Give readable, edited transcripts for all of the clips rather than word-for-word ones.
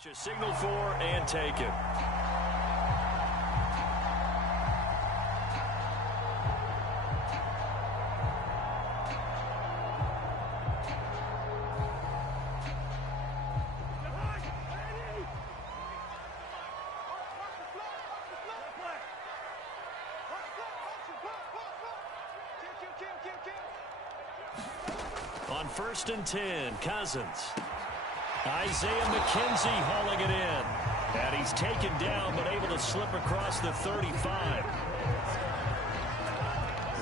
Signal for and take it. On 1st and 10, Cousins. Isaiah McKenzie hauling it in. And he's taken down, but able to slip across the 35.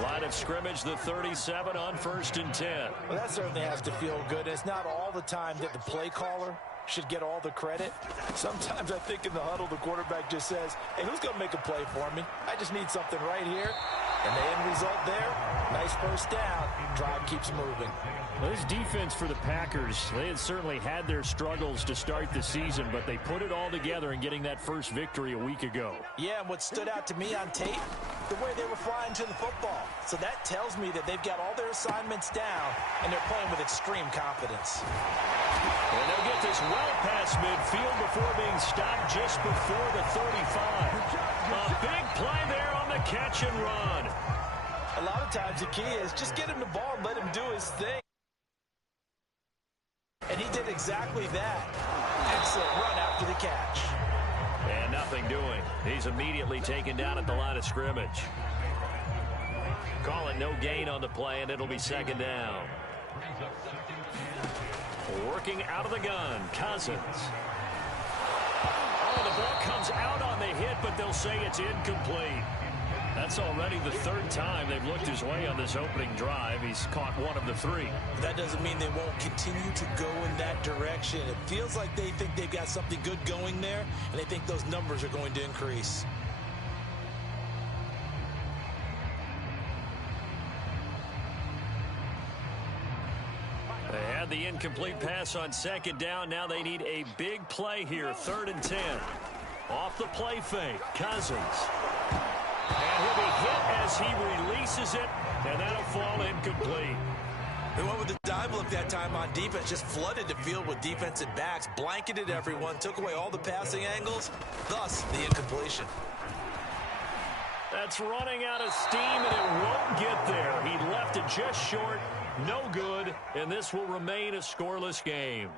Line of scrimmage, the 37 on 1st and 10. Well, that certainly has to feel good. It's not all the time that the play caller should get all the credit. Sometimes I think in the huddle, the quarterback just says, hey, who's going to make a play for me? I just need something right here. And the end result there, nice first down. Drive keeps moving. Well, this defense for the Packers, they had certainly had their struggles to start the season, but they put it all together in getting that first victory a week ago. Yeah, and what stood out to me on tape, the way they were flying to the football. So that tells me that they've got all their assignments down, and they're playing with extreme confidence. And they'll get this well past midfield before being stopped just before the 35. A big play there on the catch and run. A lot of times the key is just get him the ball and let him do his thing. And he did exactly that. Excellent run after the catch. And nothing doing. He's immediately taken down at the line of scrimmage. Call it no gain on the play, and it'll be 2nd down. Working out of the gun, Cousins. Oh, the ball comes out on the hit, but they'll say it's incomplete. That's already the 3rd time they've looked his way on this opening drive. He's caught 1 of the 3. That doesn't mean they won't continue to go in that direction. It feels like they think they've got something good going there, and they think those numbers are going to increase. They had the incomplete pass on 2nd down. Now they need a big play here, 3rd and 10. Off the play fake, Cousins. And he'll be hit as he releases it, and that'll fall incomplete. They went with the dime look that time on defense, just flooded the field with defensive backs, blanketed everyone, took away all the passing angles, thus the incompletion. That's running out of steam, and it won't get there. He left it just short, no good, and this will remain a scoreless game.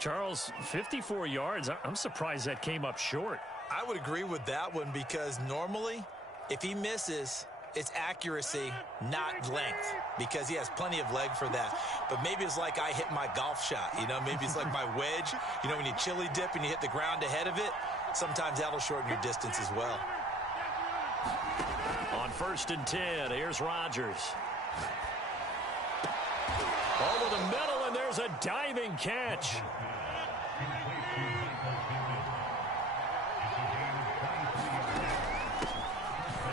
Charles, 54 yards, I'm surprised that came up short. I would agree with that one because normally, if he misses, it's accuracy, not length, because he has plenty of leg for that. But maybe it's like I hit my golf shot, you know, maybe it's like my wedge. You know, when you chili dip and you hit the ground ahead of it, sometimes that'll shorten your distance as well. On 1st and 10, here's Rodgers. Over the middle, and there's a diving catch.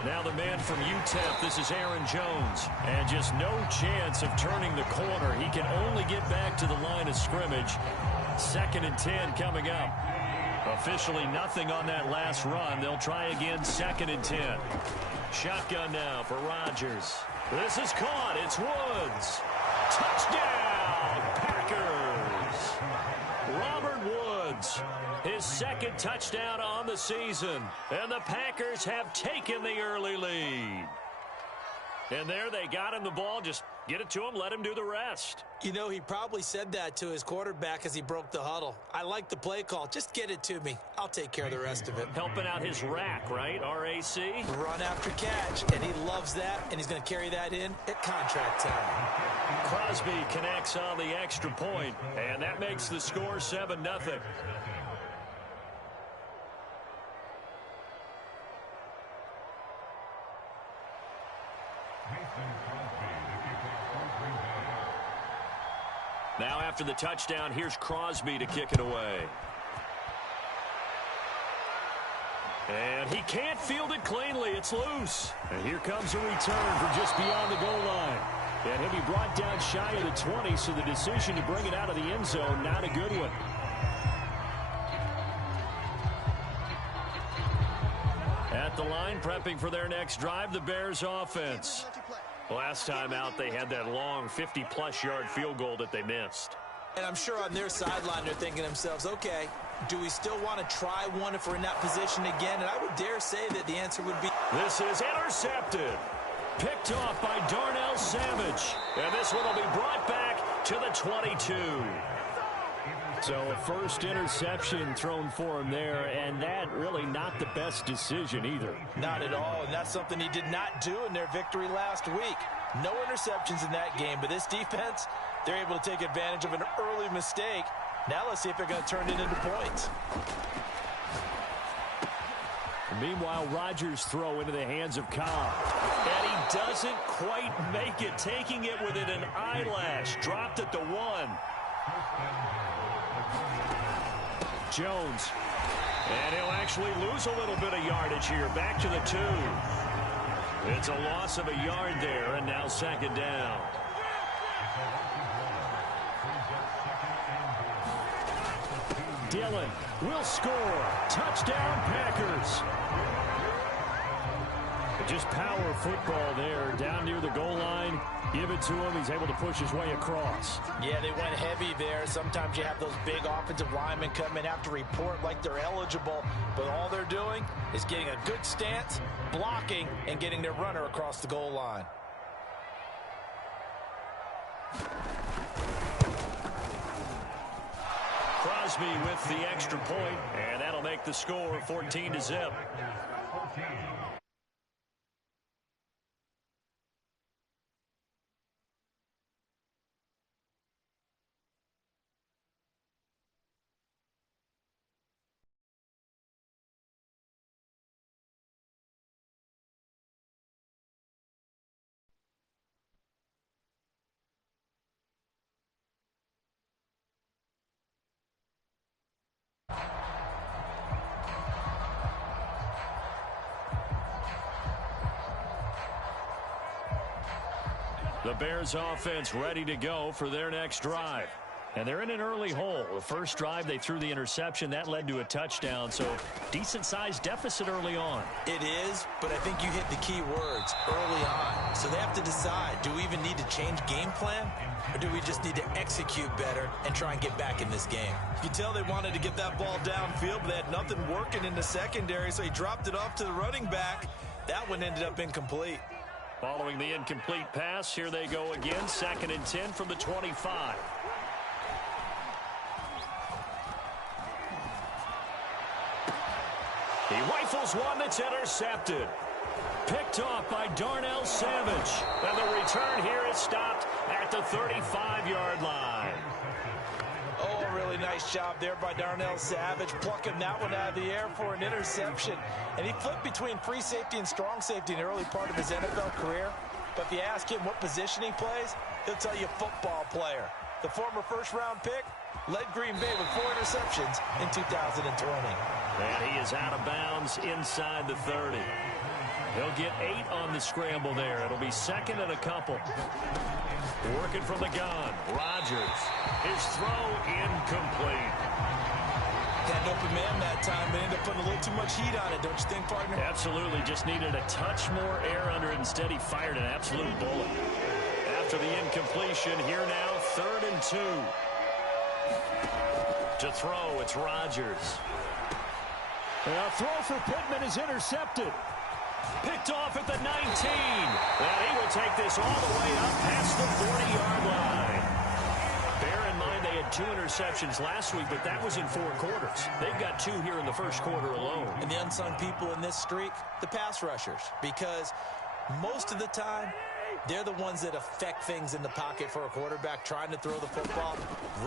Now the man from UTEP, this is Aaron Jones. And just no chance of turning the corner. He can only get back to the line of scrimmage. 2nd and 10 coming up. Officially nothing on that last run. They'll try again, 2nd and 10. Shotgun now for Rodgers. This is caught. It's Woods. Touchdown, Packers. Robert Woods, his 2nd touchdown on the season. And the Packers have taken the early lead. And there they got him the ball. Just get it to him, let him do the rest. You know, he probably said that to his quarterback as he broke the huddle. I like the play call. Just get it to me. I'll take care of the rest of it. Helping out his rack, right? RAC. Run after catch, and he loves that, and he's going to carry that in at contract time. Crosby connects on the extra point, and that makes the score 7-0. Now after the touchdown, here's Crosby to kick it away. And he can't field it cleanly. It's loose. And here comes a return from just beyond the goal line. And he'll be brought down shy of the 20, so the decision to bring it out of the end zone, not a good one. At the line, prepping for their next drive, the Bears offense. Last time out, they had that long 50-plus yard field goal that they missed. And I'm sure on their sideline they're thinking to themselves, okay, Do we still want to try one if we're in that position again? And I would dare say that the answer would be... This is intercepted. Picked off by Darnell Savage. And this one will be brought back to the 22. So a first interception thrown for him there, and that really not the best decision either. Not at all, and that's something he did not do in their victory last week. No interceptions in that game, but this defense, they're able to take advantage of an early mistake. Now let's see if they're going to turn it into points. Meanwhile, Rodgers' throw into the hands of Cobb. And he doesn't quite make it, taking it within an eyelash. Dropped at the 1. Jones. And he'll actually lose a little bit of yardage here. Back to the 2. It's a loss of a yard there, and now second down. Dillon will score. Touchdown, Packers. Just power football there, down near the goal line. Give it to him. He's able to push his way across. Yeah, they went heavy there. Sometimes you have those big offensive linemen come in, have to report like they're eligible, but all they're doing is getting a good stance, blocking, and getting their runner across the goal line. Crosby with the extra point, and that'll make the score 14-0. The Bears offense ready to go for their next drive. And they're in an early hole. The first drive, they threw the interception. That led to a touchdown, so decent-sized deficit early on. It is, but I think you hit the key words, early on. So they have to decide, do we even need to change game plan, or do we just need to execute better and try and get back in this game? You can tell they wanted to get that ball downfield, but they had nothing working in the secondary, so he dropped it off to the running back. That one ended up incomplete. Following the incomplete pass, here they go again, 2nd and 10 from the 25. He rifles one that's intercepted. Picked off by Darnell Savage. And the return here is stopped at the 35-yard line. Oh, a really nice job there by Darnell Savage, plucking that one out of the air for an interception. And he flipped between free safety and strong safety in the early part of his NFL career. But if you ask him what position he plays, he'll tell you football player. The former first-round pick led Green Bay with 4 interceptions in 2020. And he is out of bounds inside the 30. He'll get 8 on the scramble there. It'll be 2nd and a couple. Working from the gun, Rodgers. His throw incomplete. Had an open man that time, but ended up putting a little too much heat on it, don't you think, partner? Absolutely. Just needed a touch more air under it. Instead, he fired an absolute bullet. After the incompletion, here now, 3rd and 2. To throw, it's Rodgers. A throw for Pittman is intercepted. Picked off at the 19. And he will take this all the way up past the 40-yard line. Bear in mind they had 2 interceptions last week, but that was in 4 quarters. They've got 2 here in the first quarter alone. And the unsung people in this streak, the pass rushers, because most of the time, they're the ones that affect things in the pocket for a quarterback, trying to throw the football,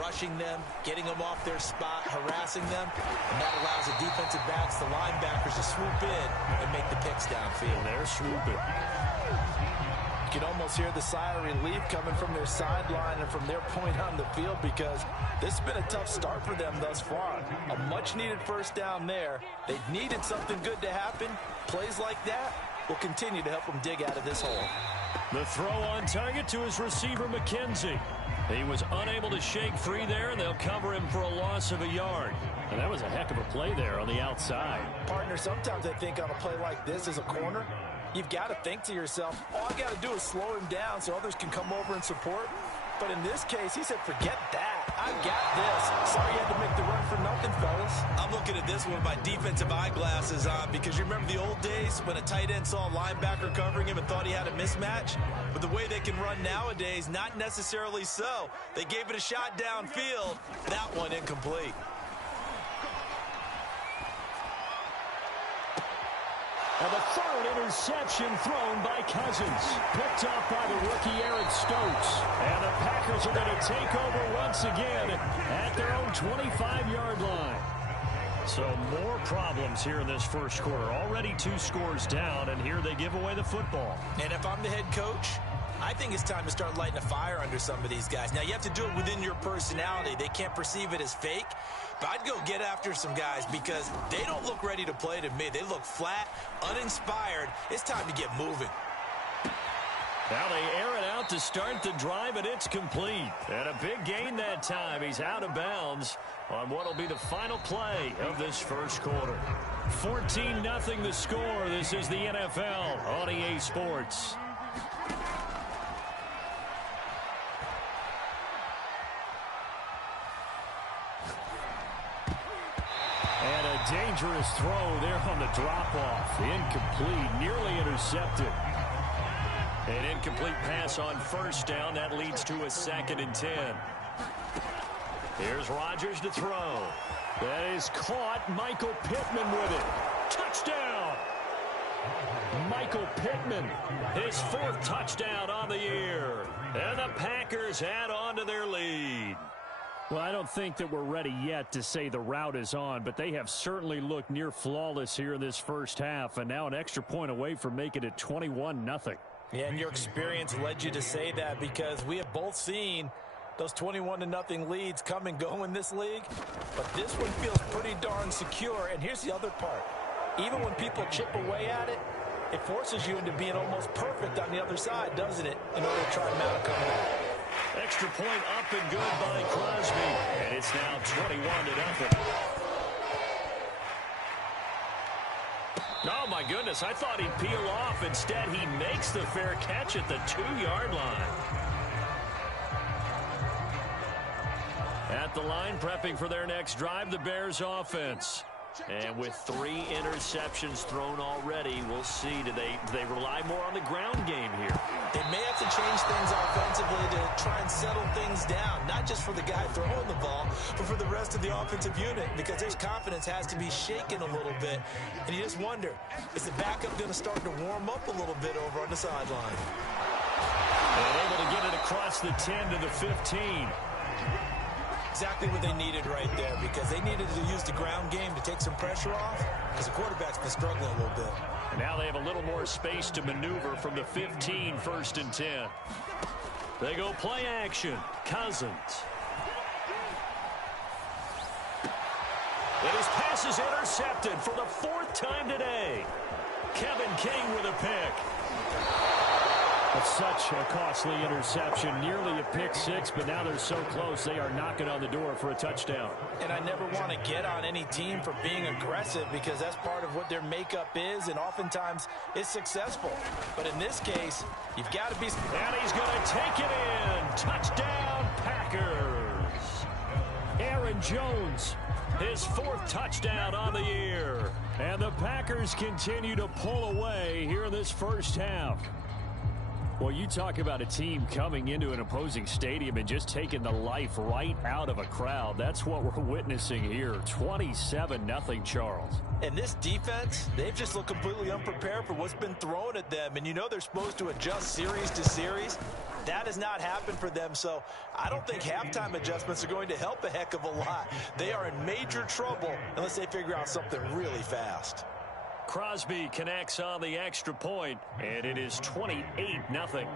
rushing them, getting them off their spot, harassing them, and that allows the defensive backs, the linebackers, to swoop in and make the picks downfield. And they're swooping. You can almost hear the sigh of relief coming from their sideline and from their point on the field, because this has been a tough start for them thus far. A much-needed first down there. They needed something good to happen. Plays like that will continue to help them dig out of this hole. The throw on target to his receiver, McKenzie. He was unable to shake free there, and they'll cover him for a loss of a yard. And that was a heck of a play there on the outside. Partner, sometimes I think on a play like this as a corner, you've got to think to yourself, all I got to do is slow him down so others can come over and support. But in this case, he said, forget that. I got this. Sorry you had to make the run for nothing, fellas. I'm looking at this one with my defensive eyeglasses on because you remember the old days when a tight end saw a linebacker covering him and thought he had a mismatch? But the way they can run nowadays, not necessarily so. They gave it a shot downfield. That one incomplete. And the third interception thrown by Cousins. Picked up by the rookie Eric Stokes. And the Packers are going to take over once again at their own 25-yard line. So more problems here in this first quarter. Already 2 scores down, and here they give away the football. And if I'm the head coach, I think it's time to start lighting a fire under some of these guys. Now, you have to do it within your personality. They can't perceive it as fake. But I'd go get after some guys because they don't look ready to play to me. They look flat, uninspired. It's time to get moving. Now they air it out to start the drive, and it's complete. And a big gain that time. He's out of bounds on what will be the final play of this first quarter. 14-0 the score. This is the NFL on EA Sports. And a dangerous throw there on the drop-off. Incomplete, nearly intercepted. An incomplete pass on first down. That leads to a 2nd and 10. Here's Rodgers to throw. That is caught. Michael Pittman with it. Touchdown! Michael Pittman, his 4th touchdown on the year. And the Packers add on to their lead. Well, I don't think that we're ready yet to say the route is on, but they have certainly looked near flawless here in this first half, and now an extra point away from making it 21-0. Yeah, and your experience led you to say that because we have both seen those 21-0 leads come and go in this league. But this one feels pretty darn secure. And here's the other part. Even when people chip away at it, it forces you into being almost perfect on the other side, doesn't it, in order to try and mount a comeback. Extra point up and good by Crosby. And it's now 21-0. Oh, my goodness. I thought he'd peel off. Instead, he makes the fair catch at the 2-yard line. At the line, prepping for their next drive, the Bears offense. And with 3 interceptions thrown already, we'll see. Do they rely more on the ground game here? They may have to change things offensively to try and settle things down, not just for the guy throwing the ball, but for the rest of the offensive unit, because his confidence has to be shaken a little bit. And you just wonder, is the backup going to start to warm up a little bit over on the sideline? And able to get it across the 10 to the 15. Exactly what they needed right there, because they needed to use the ground game to take some pressure off, because the quarterback's been struggling a little bit. Now they have a little more space to maneuver from the 15, 1st and 10. They go play action. Cousins. And his pass is intercepted for the 4th time today. Kevin King with a pick. It's such a costly interception, nearly a pick 6, but now they're so close they are knocking on the door for a touchdown. And I never want to get on any team for being aggressive because that's part of what their makeup is, and oftentimes it's successful. But in this case, you've got to be... And he's going to take it in. Touchdown, Packers. Aaron Jones, his 4th touchdown on the year. And the Packers continue to pull away here in this first half. Well, you talk about a team coming into an opposing stadium and just taking the life right out of a crowd. That's what we're witnessing here. 27-0, Charles. And this defense, they've just looked completely unprepared for what's been thrown at them. And you know they're supposed to adjust series to series. That has not happened for them. So I don't think halftime adjustments are going to help a heck of a lot. They are in major trouble unless they figure out something really fast. Crosby connects on the extra point, and it is 28-0.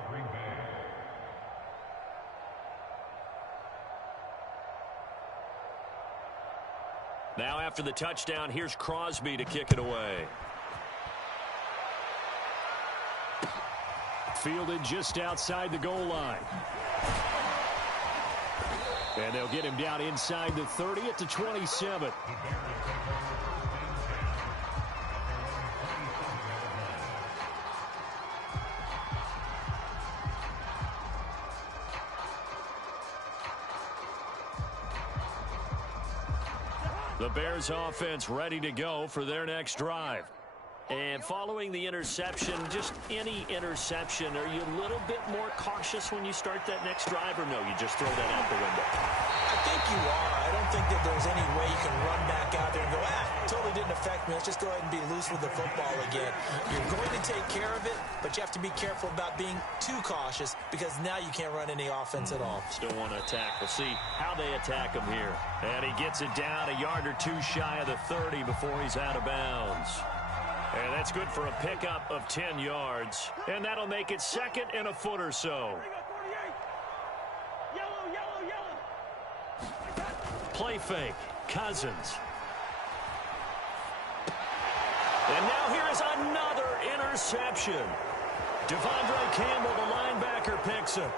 Now after the touchdown, here's Crosby to kick it away. Fielded just outside the goal line. And they'll get him down inside the 30 at the 27. The Bears offense ready to go for their next drive. And following the interception, just any interception, are you a little bit more cautious when you start that next drive, or no, you just throw that out the window? I think you are. I don't think that there's any way you can run back out there and go, totally didn't affect me. Let's just go ahead and be loose with the football again. You're going to take care of it, but you have to be careful about being too cautious because now you can't run any offense at all. Still want to attack. We'll see how they attack him here. And he gets it down a yard or two shy of the 30 before he's out of bounds. And that's good for a pickup of 10 yards. And that'll make it second and a foot or so. Play fake. Cousins. And now here is another interception. Devondre Campbell, the linebacker, picks it.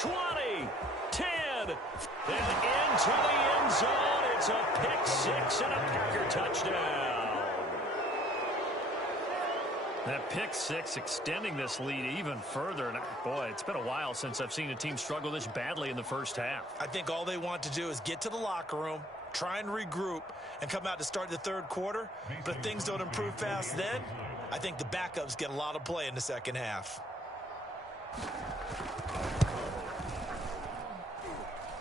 20, 10, and into the end zone. It's a pick six and a Packer touchdown. That pick six extending this lead even further. And boy, it's been a while since I've seen a team struggle this badly in the first half. I think all they want to do is get to the locker room, try and regroup, and come out to start the third quarter. But if things don't improve fast then, I think the backups get a lot of play in the second half.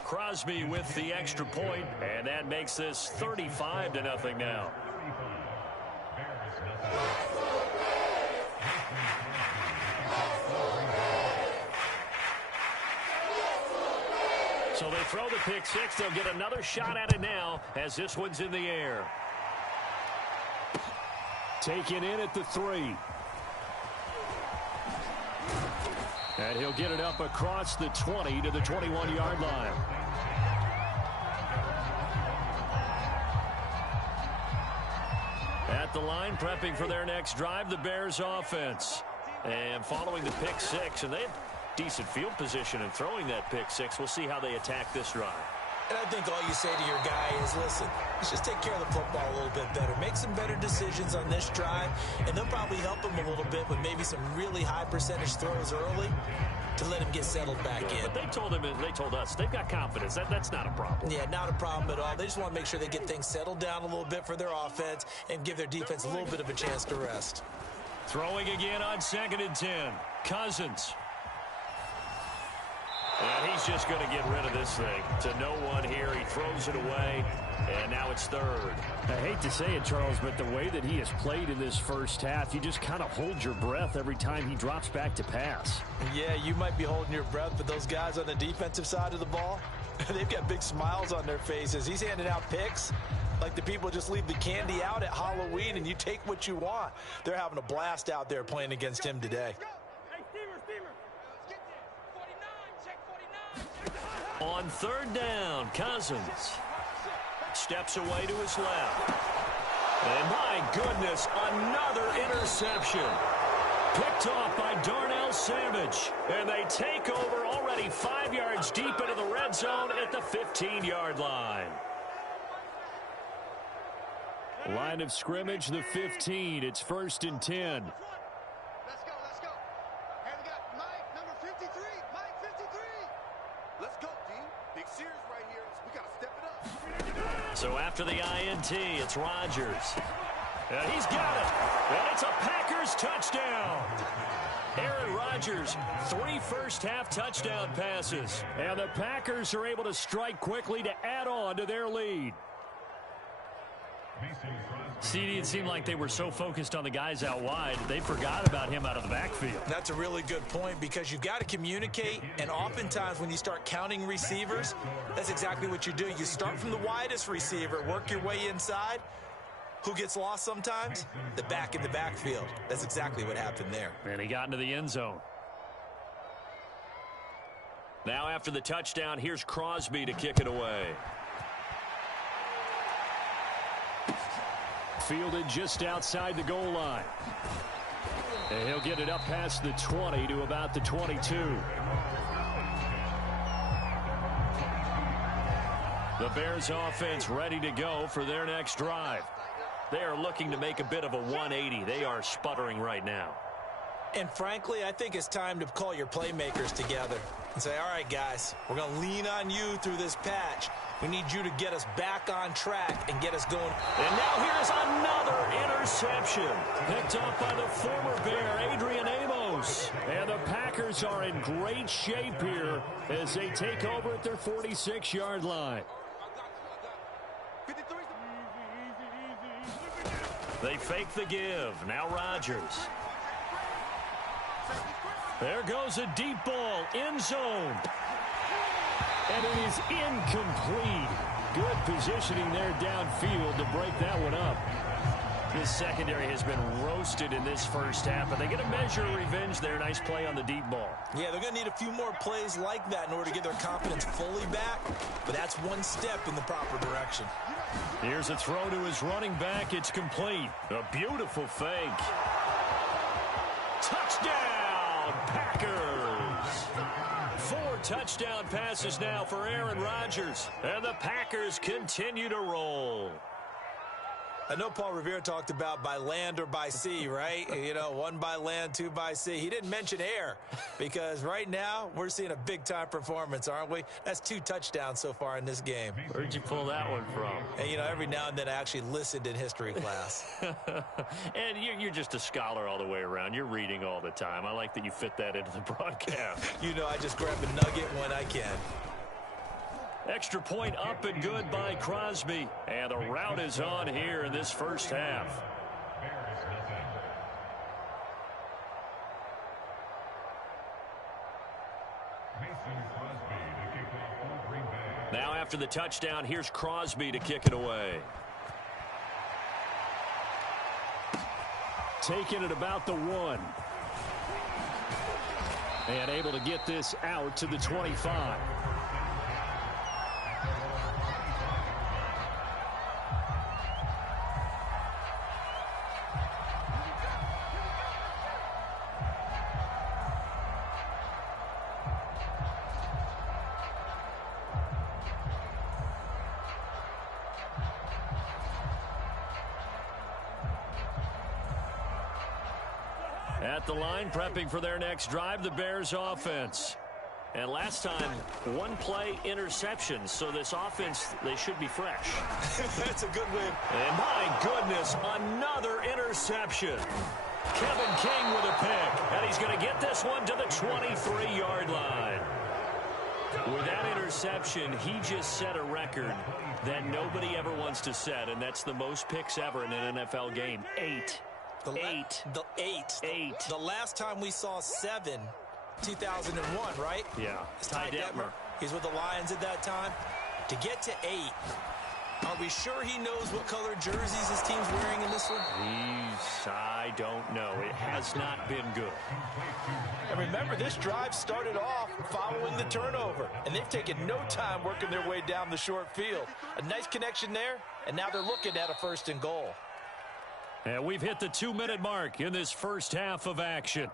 Crosby with the extra point, and that makes this 35-0 now. So they throw the pick six. They'll get another shot at it now as this one's in the air. Taken in at the 3. And he'll get it up across the 20 to the 21-yard line. At the line, prepping for their next drive, the Bears offense. And following the pick six, and they have decent field position in throwing that pick six. We'll see how they attack this drive. And I think all you say to your guy is, listen, let's just take care of the football a little bit better. Make some better decisions on this drive, and they'll probably help him a little bit with maybe some really high percentage throws early to let him get settled back in. But they told him, and they told us, they've got confidence. That's not a problem. Yeah, not a problem at all. They just want to make sure they get things settled down a little bit for their offense and give their defense a little bit of a chance to rest. Throwing again on 2nd and 10. Cousins. And he's just going to get rid of this thing to no one here. He throws it away, and now it's third. I hate to say it, Charles, but the way that he has played in this first half, you just kind of hold your breath every time he drops back to pass. Yeah, you might be holding your breath, but those guys on the defensive side of the ball, they've got big smiles on their faces. He's handing out picks like the people just leave the candy out at Halloween, and you take what you want. They're having a blast out there playing against him today. On 3rd down, Cousins steps away to his left. And my goodness, another interception. Picked off by Darnell Savage. And they take over already 5 yards deep into the red zone at the 15-yard line. Line of scrimmage, the 15. It's 1st and 10. Let's go. And we got Mike, number 53. Mike, 53. Let's go, team. Big series right here. We got to step it up. So after the INT, it's Rodgers. And he's got it. And it's a Packers touchdown. Aaron Rodgers, 3 first-half touchdown passes. And the Packers are able to strike quickly to add on to their lead. CD, it seemed like they were so focused on the guys out wide, they forgot about him out of the backfield. That's a really good point because you've got to communicate, and oftentimes when you start counting receivers, that's exactly what you do. You start from the widest receiver, work your way inside. Who gets lost sometimes? The back in the backfield. That's exactly what happened there. And he got into the end zone. Now after the touchdown, here's Crosby to kick it away. Fielded just outside the goal line. And he'll get it up past the 20 to about the 22. The Bears offense ready to go for their next drive. They are looking to make a bit of a 180. They are sputtering right now. And frankly, I think it's time to call your playmakers together and say, all right, guys, we're going to lean on you through this patch. We need you to get us back on track and get us going. And now here's another interception. Picked up by the former Bear, Adrian Amos. And the Packers are in great shape here as they take over at their 46-yard line. They fake the give. Now Rodgers. There goes a deep ball, end zone. And it is incomplete. Good positioning there downfield to break that one up. This secondary has been roasted in this first half, but they get a measure of revenge there. Nice play on the deep ball. Yeah, they're going to need a few more plays like that in order to get their confidence fully back, but that's one step in the proper direction. Here's a throw to his running back. It's complete. A beautiful fake. Touchdown, Packers. 4 touchdown passes now for Aaron Rodgers, and the Packers continue to roll. I know Paul Revere talked about by land or by sea, right? You know, 1 by land, 2 by sea. He didn't mention air because right now we're seeing a big-time performance, aren't we? That's 2 touchdowns so far in this game. Where'd you pull that one from? And, you know, every now and then I actually listened in history class. And you're just a scholar all the way around. You're reading all the time. I like that you fit that into the broadcast. You know, I just grab a nugget when I can. Extra point up and good by Crosby. And the route is on here in this first half. Now after the touchdown, here's Crosby to kick it away. Taking it about the 1. And able to get this out to the 25. At the line, prepping for their next drive, the Bears offense. And last time, 1 play interception. So this offense, they should be fresh. That's a good win. And my goodness, another interception. Kevin King with a pick. And he's going to get this one to the 23-yard line. With that interception, he just set a record that nobody ever wants to set, and that's the most picks ever in an NFL game. 8. The last time we saw 7, 2001, right? Yeah. It's Ty Detmer. He's with the Lions at that time. To get to 8, are we sure he knows what color jerseys his team's wearing in this one? I don't know. It has not been good. And remember, this drive started off following the turnover, and they've taken no time working their way down the short field. A nice connection there, and now they're looking at a 1st and goal. And we've hit the 2-minute mark in this first half of action.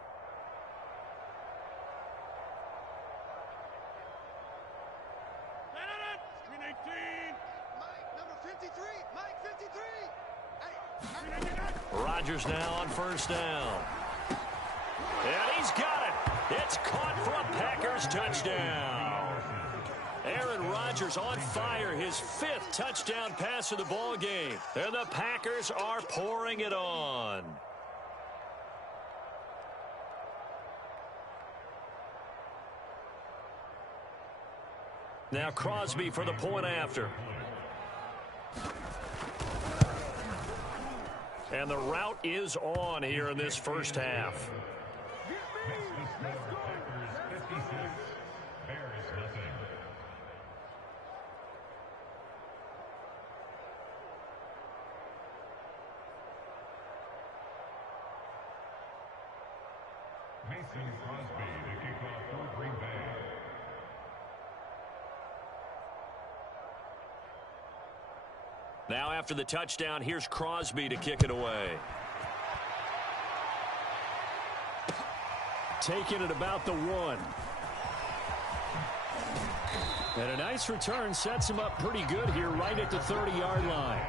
Rodgers now on 1st down. And he's got it. It's caught for a Packers touchdown. Aaron Rodgers on fire, his 5th touchdown pass of the ball game. And the Packers are pouring it on. Now Crosby for the point after. And the route is on here in this first half. Now after the touchdown, here's Crosby to kick it away. Taking it about the 1. And a nice return sets him up pretty good here right at the 30-yard line.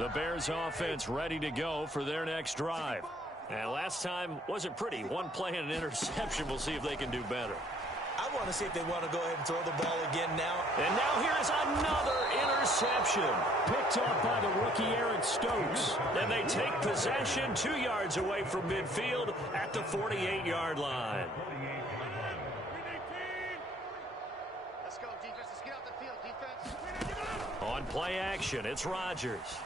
The Bears offense ready to go for their next drive. And last time wasn't pretty. One play and an interception. We'll see if they can do better. I want to see if they want to go ahead and throw the ball again now. And now here's another interception. Picked up by the rookie Aaron Stokes. And they take possession 2 yards away from midfield at the 48-yard line. Let's go, defense. Let's get out the field, defense. On play action, it's Rodgers.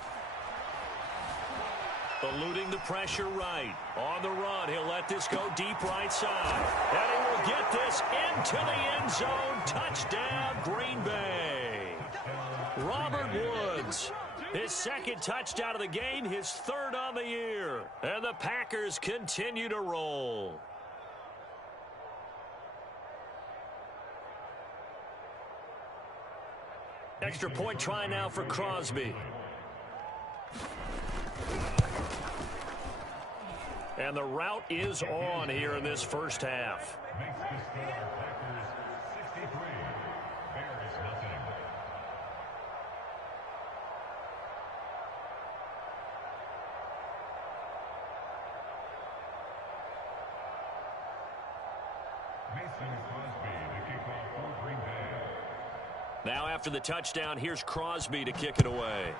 Eluding the pressure right. On the run, he'll let this go deep right side. And he will get this into the end zone. Touchdown, Green Bay. Robert Woods, his second touchdown of the game, his third on the year. And the Packers continue to roll. Extra point try now for Crosby. And the route is on here in this first half. Now after the touchdown, here's Crosby to kick it away.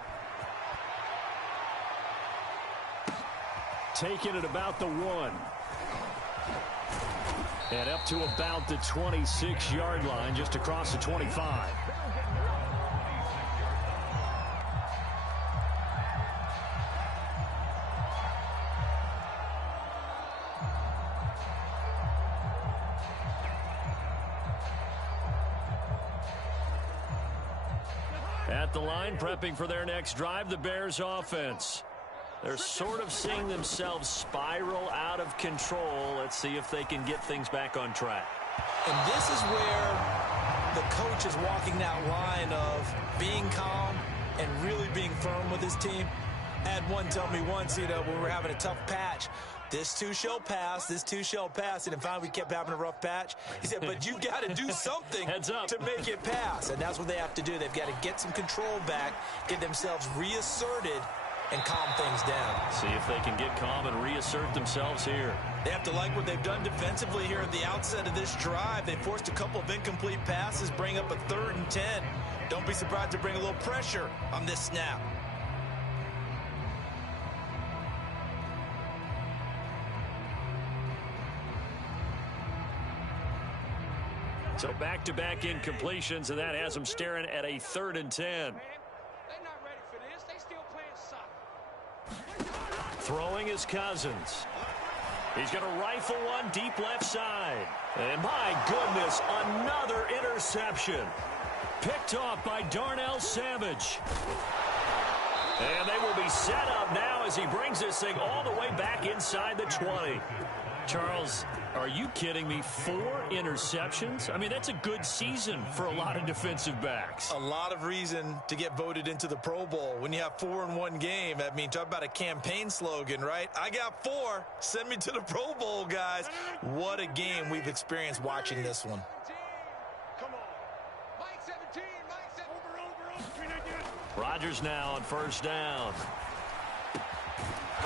Taking it about the 1. And up to about the 26-yard line, just across the 25. At the line, prepping for their next drive, the Bears offense. They're sort of seeing themselves spiral out of control. Let's see if they can get things back on track. And this is where the coach is walking that line of being calm and really being firm with his team. I had one tell me once, when we were having a tough patch, this too shall pass, this too shall pass. And finally we kept having a rough patch. He said, but you got to do something to make it pass. And that's what they have to do. They've got to get some control back, get themselves reasserted, and calm things down. See if they can get calm and reassert themselves here. They have to like what they've done defensively here at the outset of this drive. They forced a couple of incomplete passes, bring up a 3rd and 10. Don't be surprised to bring a little pressure on this snap. So back-to-back incompletions, and that has them staring at a 3rd and 10. Throwing his Cousins. He's going to rifle one deep left side. And my goodness, another interception. Picked off by Darnell Savage. And they will be set up now as he brings this thing all the way back inside the 20. Charles, are you kidding me? 4 interceptions? I mean, that's a good season for a lot of defensive backs. A lot of reason to get voted into the Pro Bowl. When you have 4 in one game, I mean, talk about a campaign slogan, right? I got 4. Send me to the Pro Bowl, guys. What a game we've experienced watching this one. Come on. Mike 17, Mike 7. Over. Rodgers now on 1st down.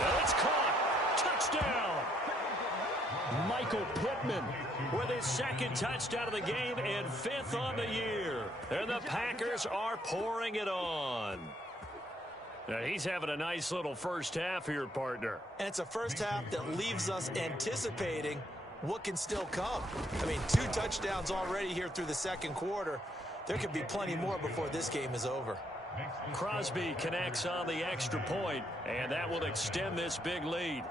Well, it's caught. Touchdown. Michael Pittman with his 2nd touchdown of the game and 5th on the year. And the Packers are pouring it on. Now he's having a nice little first half here, partner. And it's a first half that leaves us anticipating what can still come. I mean, 2 touchdowns already here through the 2nd quarter. There could be plenty more before this game is over. Crosby connects on the extra point, and that will extend this big lead.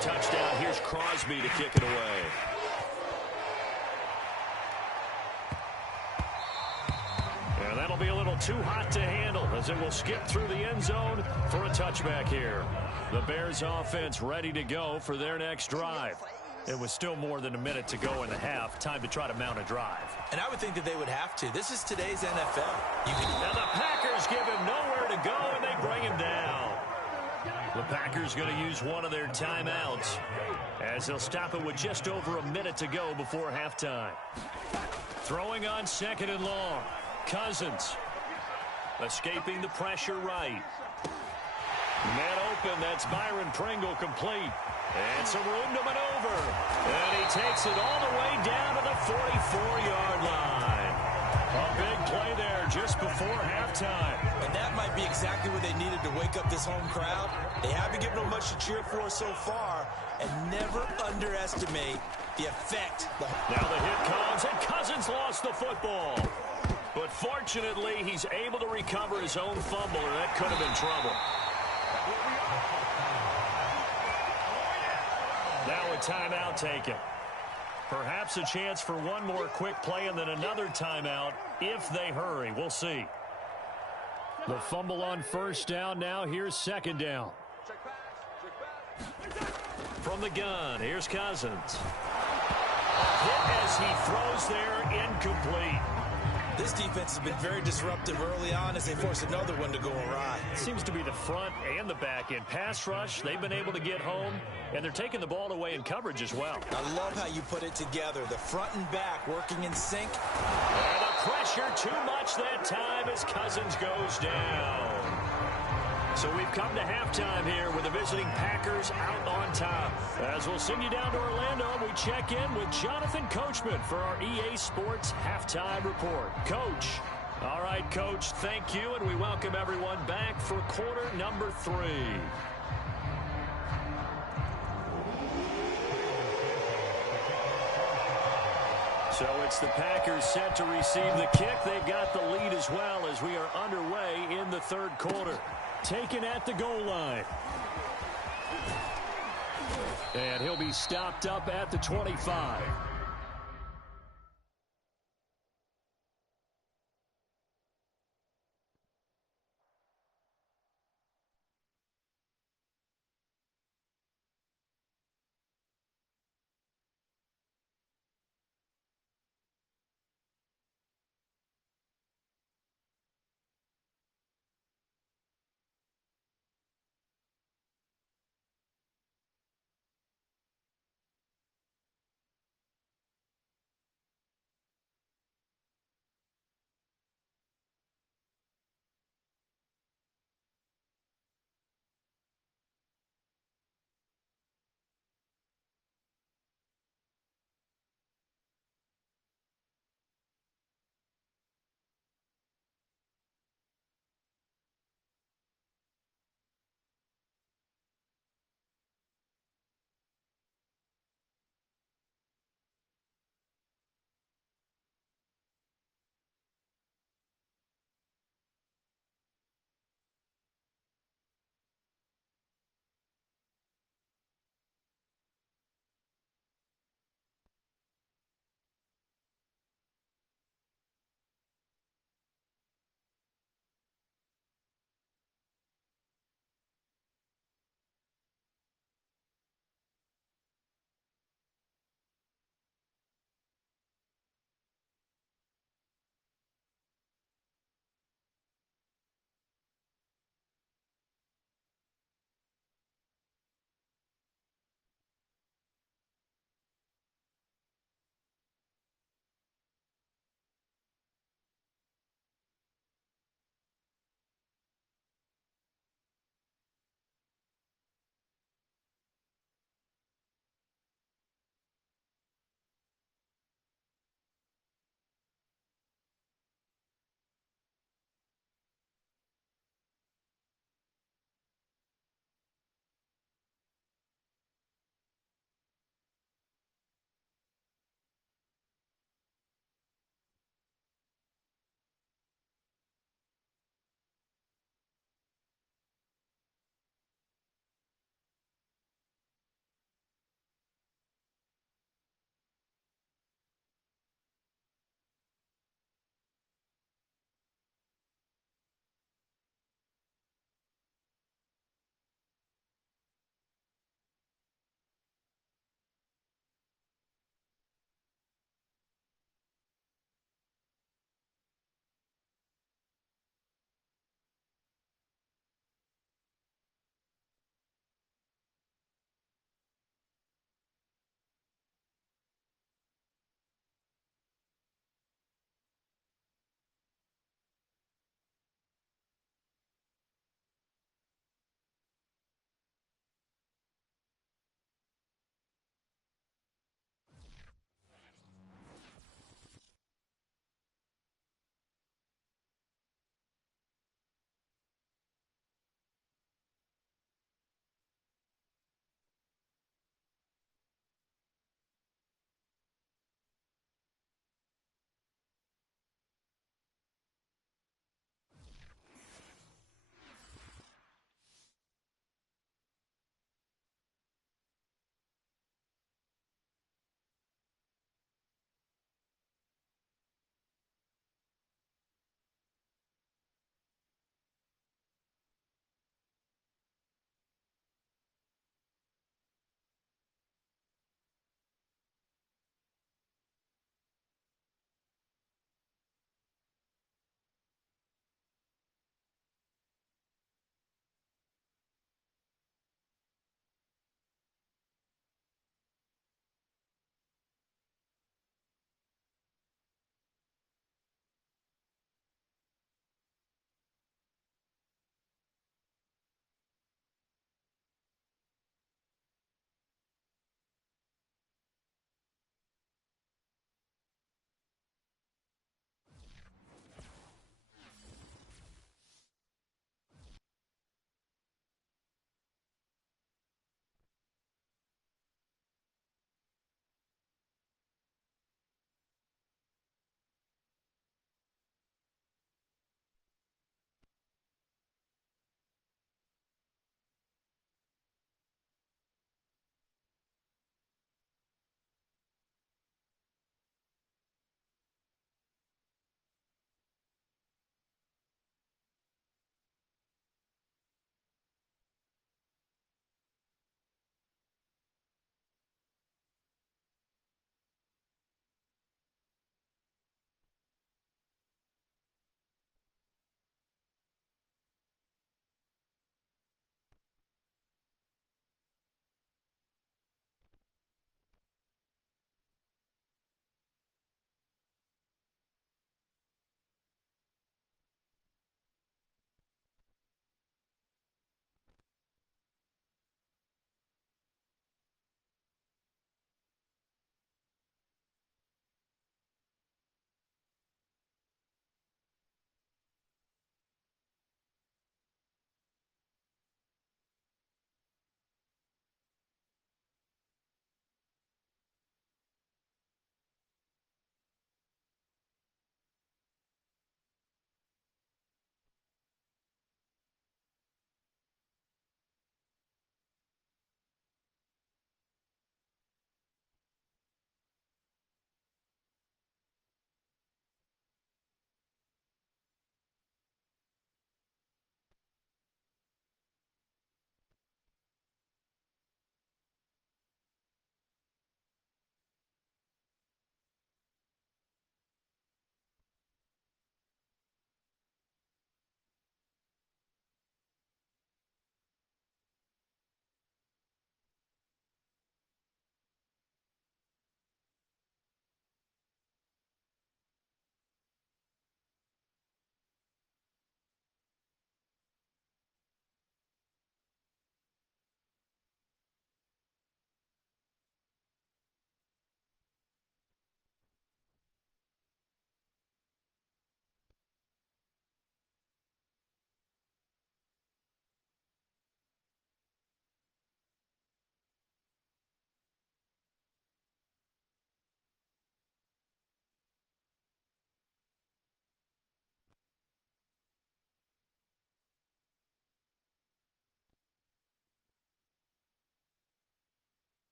Touchdown. Here's Crosby to kick it away. And that'll be a little too hot to handle as it will skip through the end zone for a touchback here. The Bears offense ready to go for their next drive. It was still more than a minute to go in the half. Time to try to mount a drive. And I would think that they would have to. This is today's NFL. And the Packers give him nowhere to go, and they bring him down. The Packers going to use one of their timeouts as they'll stop it with just over a minute to go before halftime. Throwing on 2nd and long. Cousins escaping the pressure right. Man open. That's Byron Pringle complete. And some room to maneuver. And he takes it all the way down to the 44-yard line. A big play there just before halftime. And that might be exactly what they needed to wake up this home crowd. They haven't given them much to cheer for so far. And never underestimate the effect. Now the hit comes, and Cousins lost the football. But fortunately, he's able to recover his own fumble, or that could have been trouble. Now a timeout taken. Perhaps a chance for one more quick play and then another timeout if they hurry. We'll see. The fumble on 1st down. Now here's 2nd down. From the gun, here's Cousins. A hit as he throws there, incomplete. This defense has been very disruptive early on as they force another one to go awry. It seems to be the front and the back end. Pass rush, they've been able to get home, and they're taking the ball away in coverage as well. I love how you put it together. The front and back working in sync. And the pressure too much that time as Cousins goes down. So we've come to halftime here with the visiting Packers out on top. As we'll send you down to Orlando, we check in with Jonathan Coachman for our EA Sports Halftime Report. Coach. All right, Coach, thank you, and we welcome everyone back for quarter number 3. So it's the Packers set to receive the kick. They've got the lead as well as we are underway in the 3rd quarter. Taken at the goal line. And he'll be stopped up at the 25.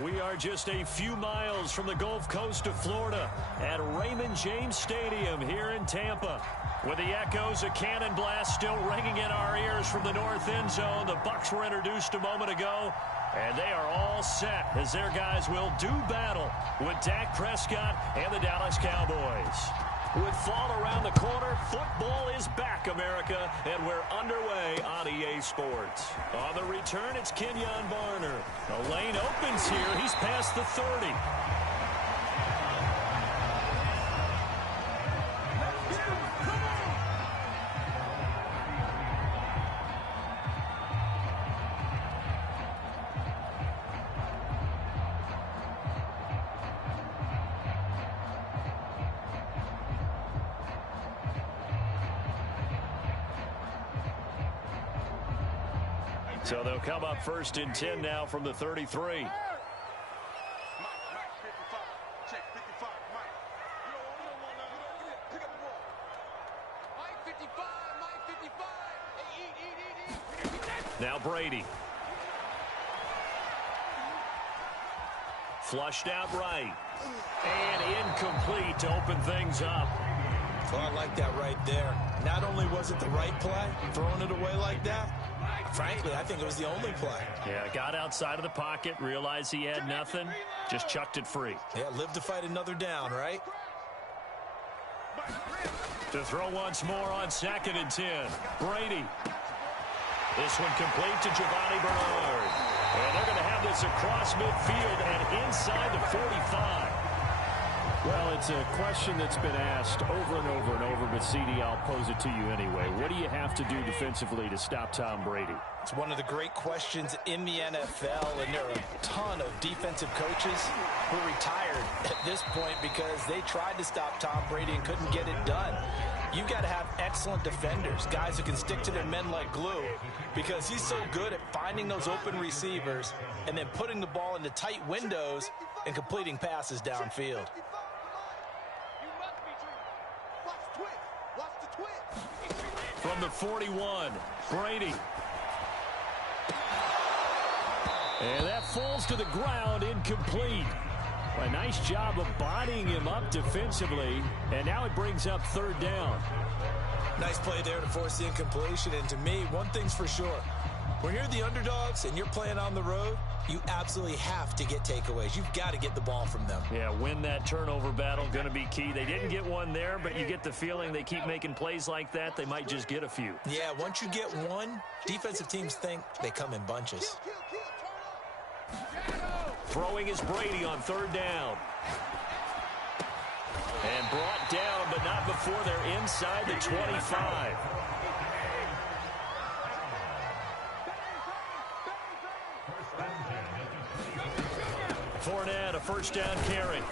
We are just a few miles from the Gulf Coast of Florida at Raymond James Stadium here in Tampa. With the echoes of cannon blast still ringing in our ears from the north end zone, the Bucs were introduced a moment ago, and they are all set as their guys will do battle with Dak Prescott and the Dallas Cowboys. With fall around the corner, football is back, America, and we're underway on EA Sports. On the return, it's Kenyon Barner. The lane opens here. He's past the 30. So they'll come up first and 10 now from the 33. Now Brady. Flushed out right. And incomplete to open things up. Well, I like that right there. Not only was it the right play, throwing it away like that, frankly, I think it was the only play. Yeah, got outside of the pocket, realized he had nothing, just chucked it free. Yeah, live to fight another down, right? To throw once more on 2nd and 10. Brady. This one complete to Giovanni Bernard. And they're going to have this across midfield and inside the 45. Well, it's a question that's been asked over and over and over, but CD, I'll pose it to you anyway. What do you have to do defensively to stop Tom Brady? It's one of the great questions in the NFL, and there are a ton of defensive coaches who are retired at this point because they tried to stop Tom Brady and couldn't get it done. You've got to have excellent defenders, guys who can stick to their men like glue, because he's so good at finding those open receivers and then putting the ball into tight windows and completing passes downfield. From the 41, Brady. And that falls to the ground, incomplete. A nice job of bodying him up defensively, and now it brings up 3rd down. Nice play there to force the incompletion, and to me, one thing's for sure. When you're the underdogs and you're playing on the road, you absolutely have to get takeaways. You've got to get the ball from them. Yeah, win that turnover battle, going to be key. They didn't get one there, but you get the feeling they keep making plays like that, they might just get a few. Yeah, once you get one, defensive teams think they come in bunches. Throwing is Brady on 3rd down. And brought down, but not before they're inside the 25. Fournette, a 1st down carry.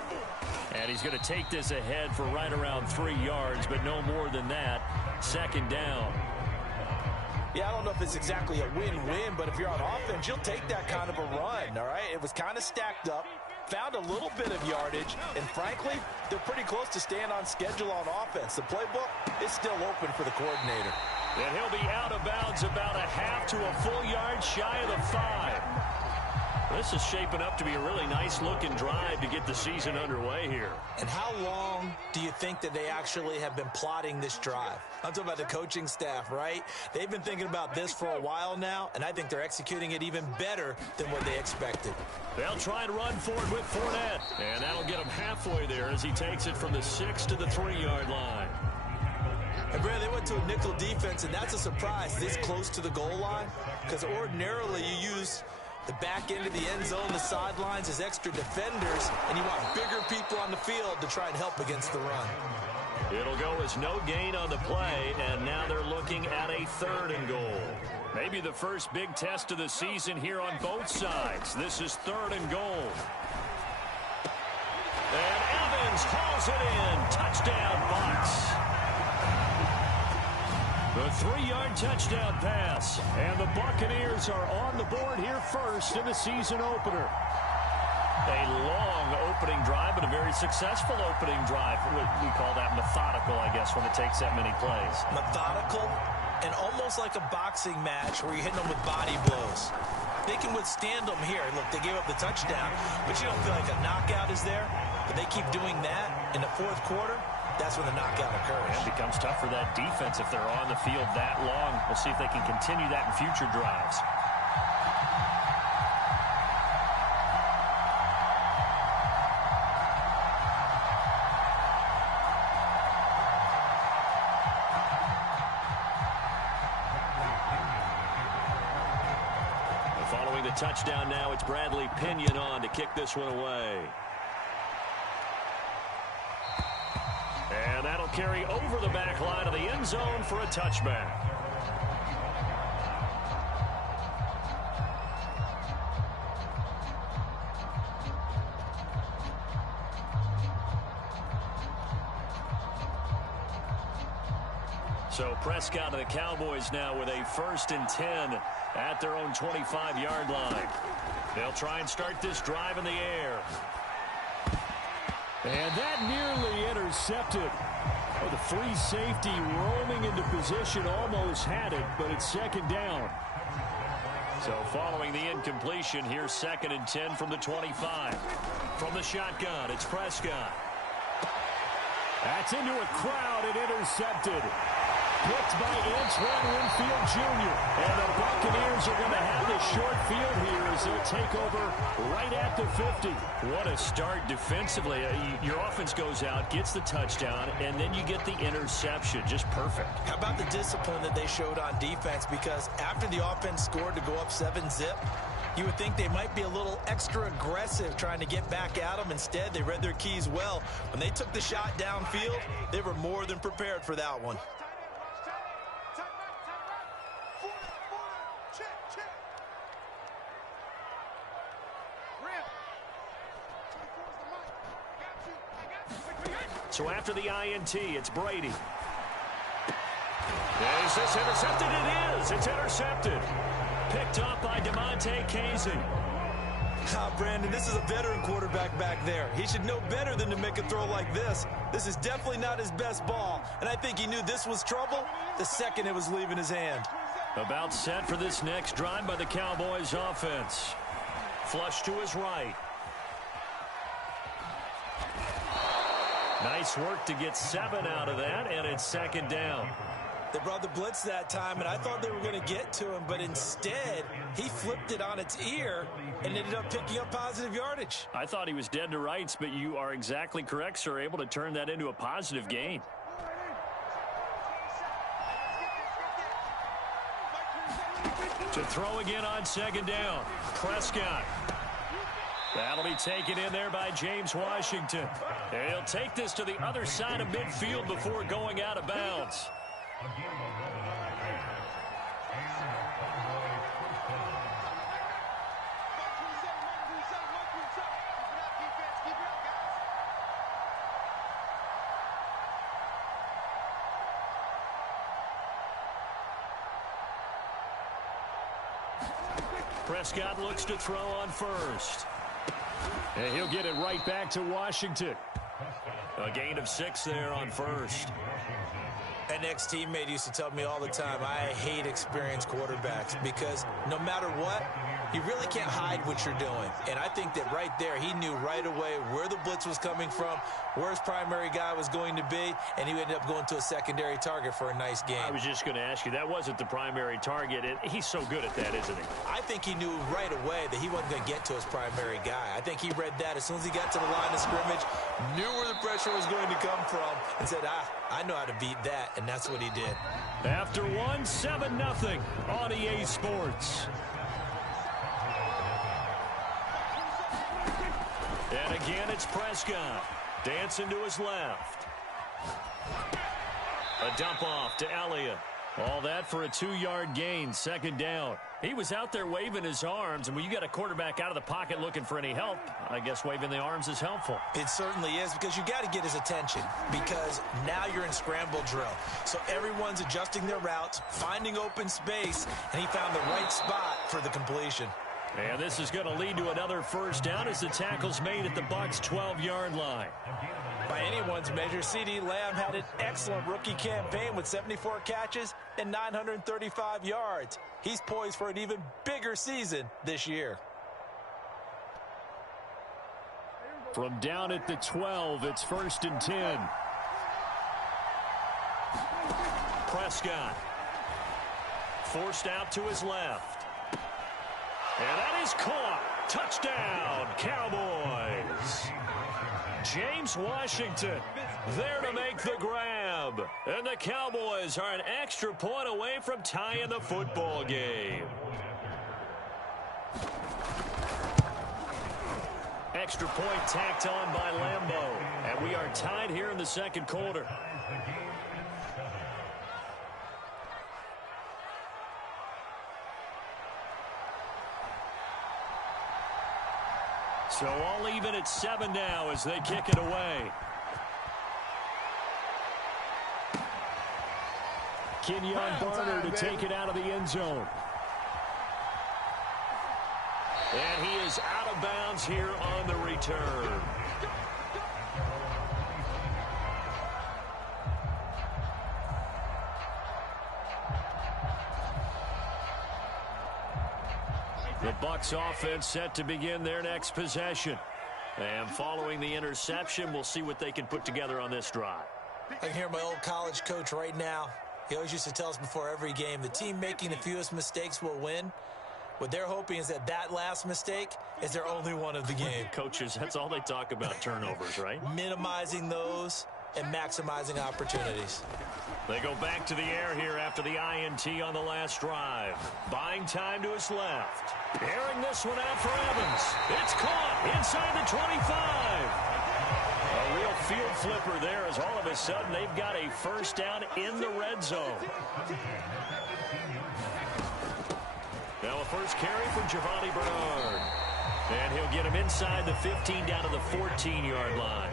And he's going to take this ahead for right around 3 yards, but no more than that. 2nd down. Yeah, I don't know if it's exactly a win-win, but if you're on offense, you'll take that kind of a run, all right? It was kind of stacked up, found a little bit of yardage, and frankly, they're pretty close to staying on schedule on offense. The playbook is still open for the coordinator. And he'll be out of bounds about a half to a full yard shy of the 5. This is shaping up to be a really nice-looking drive to get the season underway here. And how long do you think that they actually have been plotting this drive? I'm talking about the coaching staff, right? They've been thinking about this for a while now, and I think they're executing it even better than what they expected. They'll try and run for it with Fournette, and that'll get him halfway there as he takes it from the 6 to the 3-yard line. And Brad, they went to a nickel defense, and that's a surprise this close to the goal line, because ordinarily you use the back end of the end zone, the sidelines as extra defenders, and you want bigger people on the field to try and help against the run. It'll go as no gain on the play, and now they're looking at a 3rd and goal. Maybe the first big test of the season here on both sides. This is 3rd and goal. And Evans hauls it in. Touchdown, Bucs. The 3-yard touchdown pass. And the Buccaneers are on the board here first in the season opener. A long opening drive, but a very successful opening drive. We call that methodical, I guess, when it takes that many plays. Methodical and almost like a boxing match where you're hitting them with body blows. they can withstand them here. Look, they gave up the touchdown, but you don't feel like a knockout is there. But they keep doing that in the fourth quarter. That's when the knockout occurs. It becomes tough for that defense if they're on the field that long. We'll see if they can continue that in future drives. Following the touchdown now, it's Bradley Pinion on to kick this one away. And that'll carry over the back line of the end zone for a touchback. So Prescott and the Cowboys now with a 1st and 10 at their own 25-yard line. They'll try and start this drive in the air. And that nearly intercepted. Oh, the free safety roaming into position almost had it, but it's 2nd down. So following the incompletion, here's 2nd and 10 from the 25. From the shotgun, it's Prescott. That's into a crowd and intercepted. Picked by Antoine Winfield Jr. And the Buccaneers are going to have the short field here as they'll take over right at the 50. What a start defensively. Your offense goes out, gets the touchdown, and then you get the interception. Just perfect. How about the discipline that they showed on defense? Because after the offense scored to go up 7-zip, you would think they might be a little extra aggressive trying to get back at them. Instead, they read their keys well. When they took the shot downfield, they were more than prepared for that one. So after the INT, it's Brady. Is this intercepted? It is. It's intercepted. Picked up by DeMonte Casey. Brandon, this is a veteran quarterback back there. He should know better than to make a throw like this. This is definitely not his best ball, and I think he knew this was trouble the second it was leaving his hand. About set for this next drive by the Cowboys offense. Flush to his right. Nice work to get 7 out of that, and it's 2nd down. They brought the blitz that time, and I thought they were going to get to him, but instead, he flipped it on its ear and ended up picking up positive yardage. I thought he was dead to rights, but you are exactly correct, sir, able to turn that into a positive gain. To throw again on 2nd down. Prescott. That'll be taken in there by James Washington. And he'll take this to the other side of midfield before going out of bounds. Prescott looks to throw on 1st. And he'll get it right back to Washington. A gain of 6 there on 1st. An ex-teammate used to tell me all the time, I hate experienced quarterbacks because no matter what, you really can't hide what you're doing. And I think that right there, he knew right away where the blitz was coming from, where his primary guy was going to be, and he ended up going to a secondary target for a nice game. I was just going to ask you, that wasn't the primary target. He's so good at that, isn't he? I think he knew right away that he wasn't going to get to his primary guy. I think he read that as soon as he got to the line of scrimmage, knew where the pressure was going to come from, and said, I know how to beat that, and that's what he did. After 7-0 on EA Sports. And again, it's Prescott. Dancing to his left. A dump off to Elliott. All that for a 2-yard gain, 2nd down. He was out there waving his arms, and when you got a quarterback out of the pocket looking for any help, I guess waving the arms is helpful. It certainly is, because you got to get his attention, because now you're in scramble drill. So everyone's adjusting their routes, finding open space, and he found the right spot for the completion. And this is going to lead to another first down as the tackle's made at the Bucs' 12-yard line. By anyone's measure, CeeDee Lamb had an excellent rookie campaign with 74 catches and 935 yards. He's poised for an even bigger season this year. From down at the 12, it's 1st and 10. Prescott forced out to his left. And that is caught. Touchdown, Cowboys. James Washington there to make the grab. And the Cowboys are an extra point away from tying the football game. Extra point tacked on by Lambeau. And we are tied here in the second quarter. So all even at 7 now as they kick it away. Kenyon Barner to take it out of the end zone. And he is out of bounds here on the return. The Bucs offense set to begin their next possession. And following the interception, we'll see what they can put together on this drive. I can hear my old college coach right now. He always used to tell us before every game, the team making the fewest mistakes will win. What they're hoping is that that last mistake is their only one of the game. Coaches, that's all they talk about, turnovers, right? Minimizing those and maximizing opportunities. They go back to the air here after the INT on the last drive. Buying time to his left. Airing this one out for Evans. It's caught inside the 25. A real field flipper there as all of a sudden they've got a first down in the red zone. Now a first carry from Giovanni Bernard. And he'll get him inside the 15 down to the 14-yard line.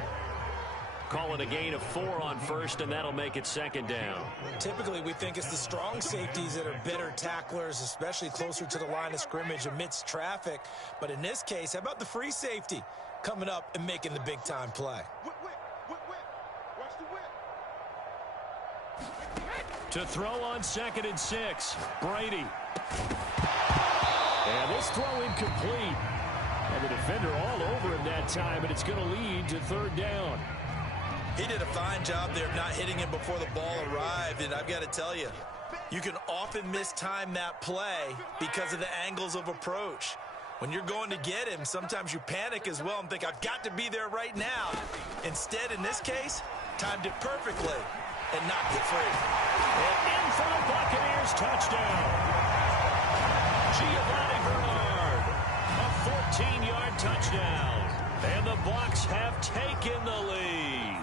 Calling a gain of 4 on first, and that'll make it second down. Typically, we think it's the strong safeties that are better tacklers, especially closer to the line of scrimmage amidst traffic. But in this case, how about the free safety coming up and making the big-time play? Watch the whip. To throw on 2nd and 6, Brady. And this throw incomplete. And the defender all over him that time, and it's going to lead to 3rd down. He did a fine job there of not hitting him before the ball arrived, and I've got to tell you, you can often mistime that play because of the angles of approach. When you're going to get him, sometimes you panic as well and think, I've got to be there right now. Instead, in this case, timed it perfectly and knocked it free. And in for the Buccaneers, touchdown. Giovanni Bernard, a 14-yard touchdown. And the Bucs have taken the lead.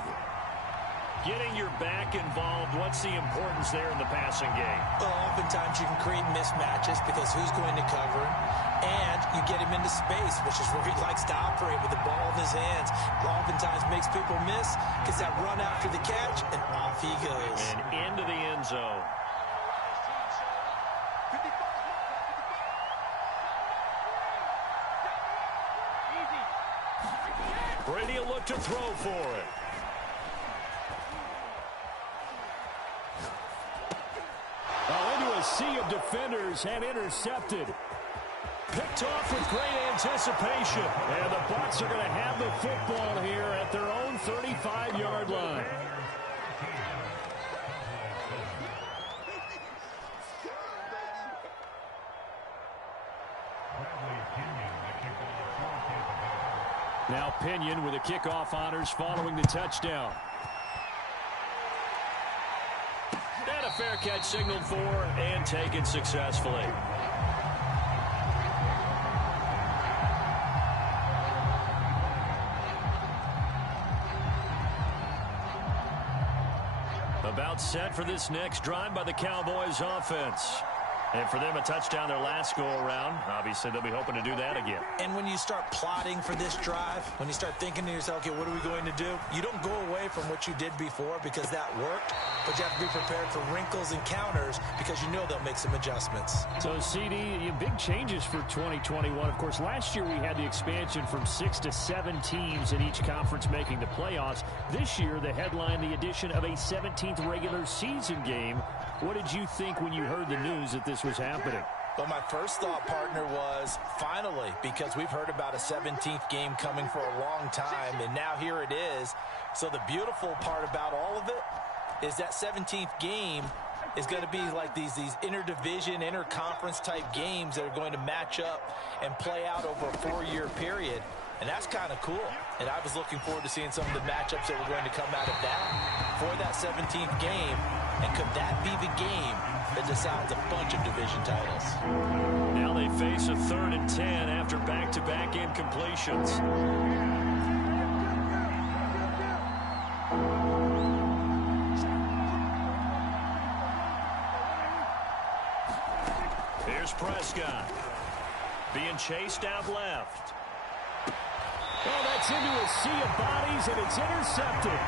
Getting your back involved, what's the importance there in the passing game? Well, oftentimes you can create mismatches because who's going to cover him, and you get him into space, which is where he likes to operate with the ball in his hands. Oftentimes makes people miss, gets that run after the catch, and off he goes. And into the end zone. Brady will look to throw for it. Into a sea of defenders and intercepted. Picked off with great anticipation. And the Bucs are going to have the football here at their own 35-yard line. Now Pinion with the kickoff honors following the touchdown. And a fair catch signaled for and taken successfully. About set for this next drive by the Cowboys offense. And for them, a touchdown their last go-around. Obviously, they'll be hoping to do that again. And when you start plotting for this drive, when you start thinking to yourself, okay, what are we going to do? You don't go away from what you did before because that worked, but you have to be prepared for wrinkles and counters because you know they'll make some adjustments. So, CD, big changes for 2021. Of course, last year we had the expansion from 6 to 7 teams in each conference making the playoffs. This year, the headline, the addition of a 17th regular season game. What did you think when you heard the news that this was happening? Well, my first thought, partner, was finally, because we've heard about a 17th game coming for a long time, and now here it is. So the beautiful part about all of it is that 17th game is going to be like these interdivision, interconference type games that are going to match up and play out over a 4-year period. And that's kind of cool. And I was looking forward to seeing some of the matchups that were going to come out of that for that 17th game. And could that be the game that decides a bunch of division titles? Now they face a 3rd and 10 after back-to-back incompletions. Here's Prescott. Being chased out left. Oh, that's into a sea of bodies, and it's intercepted.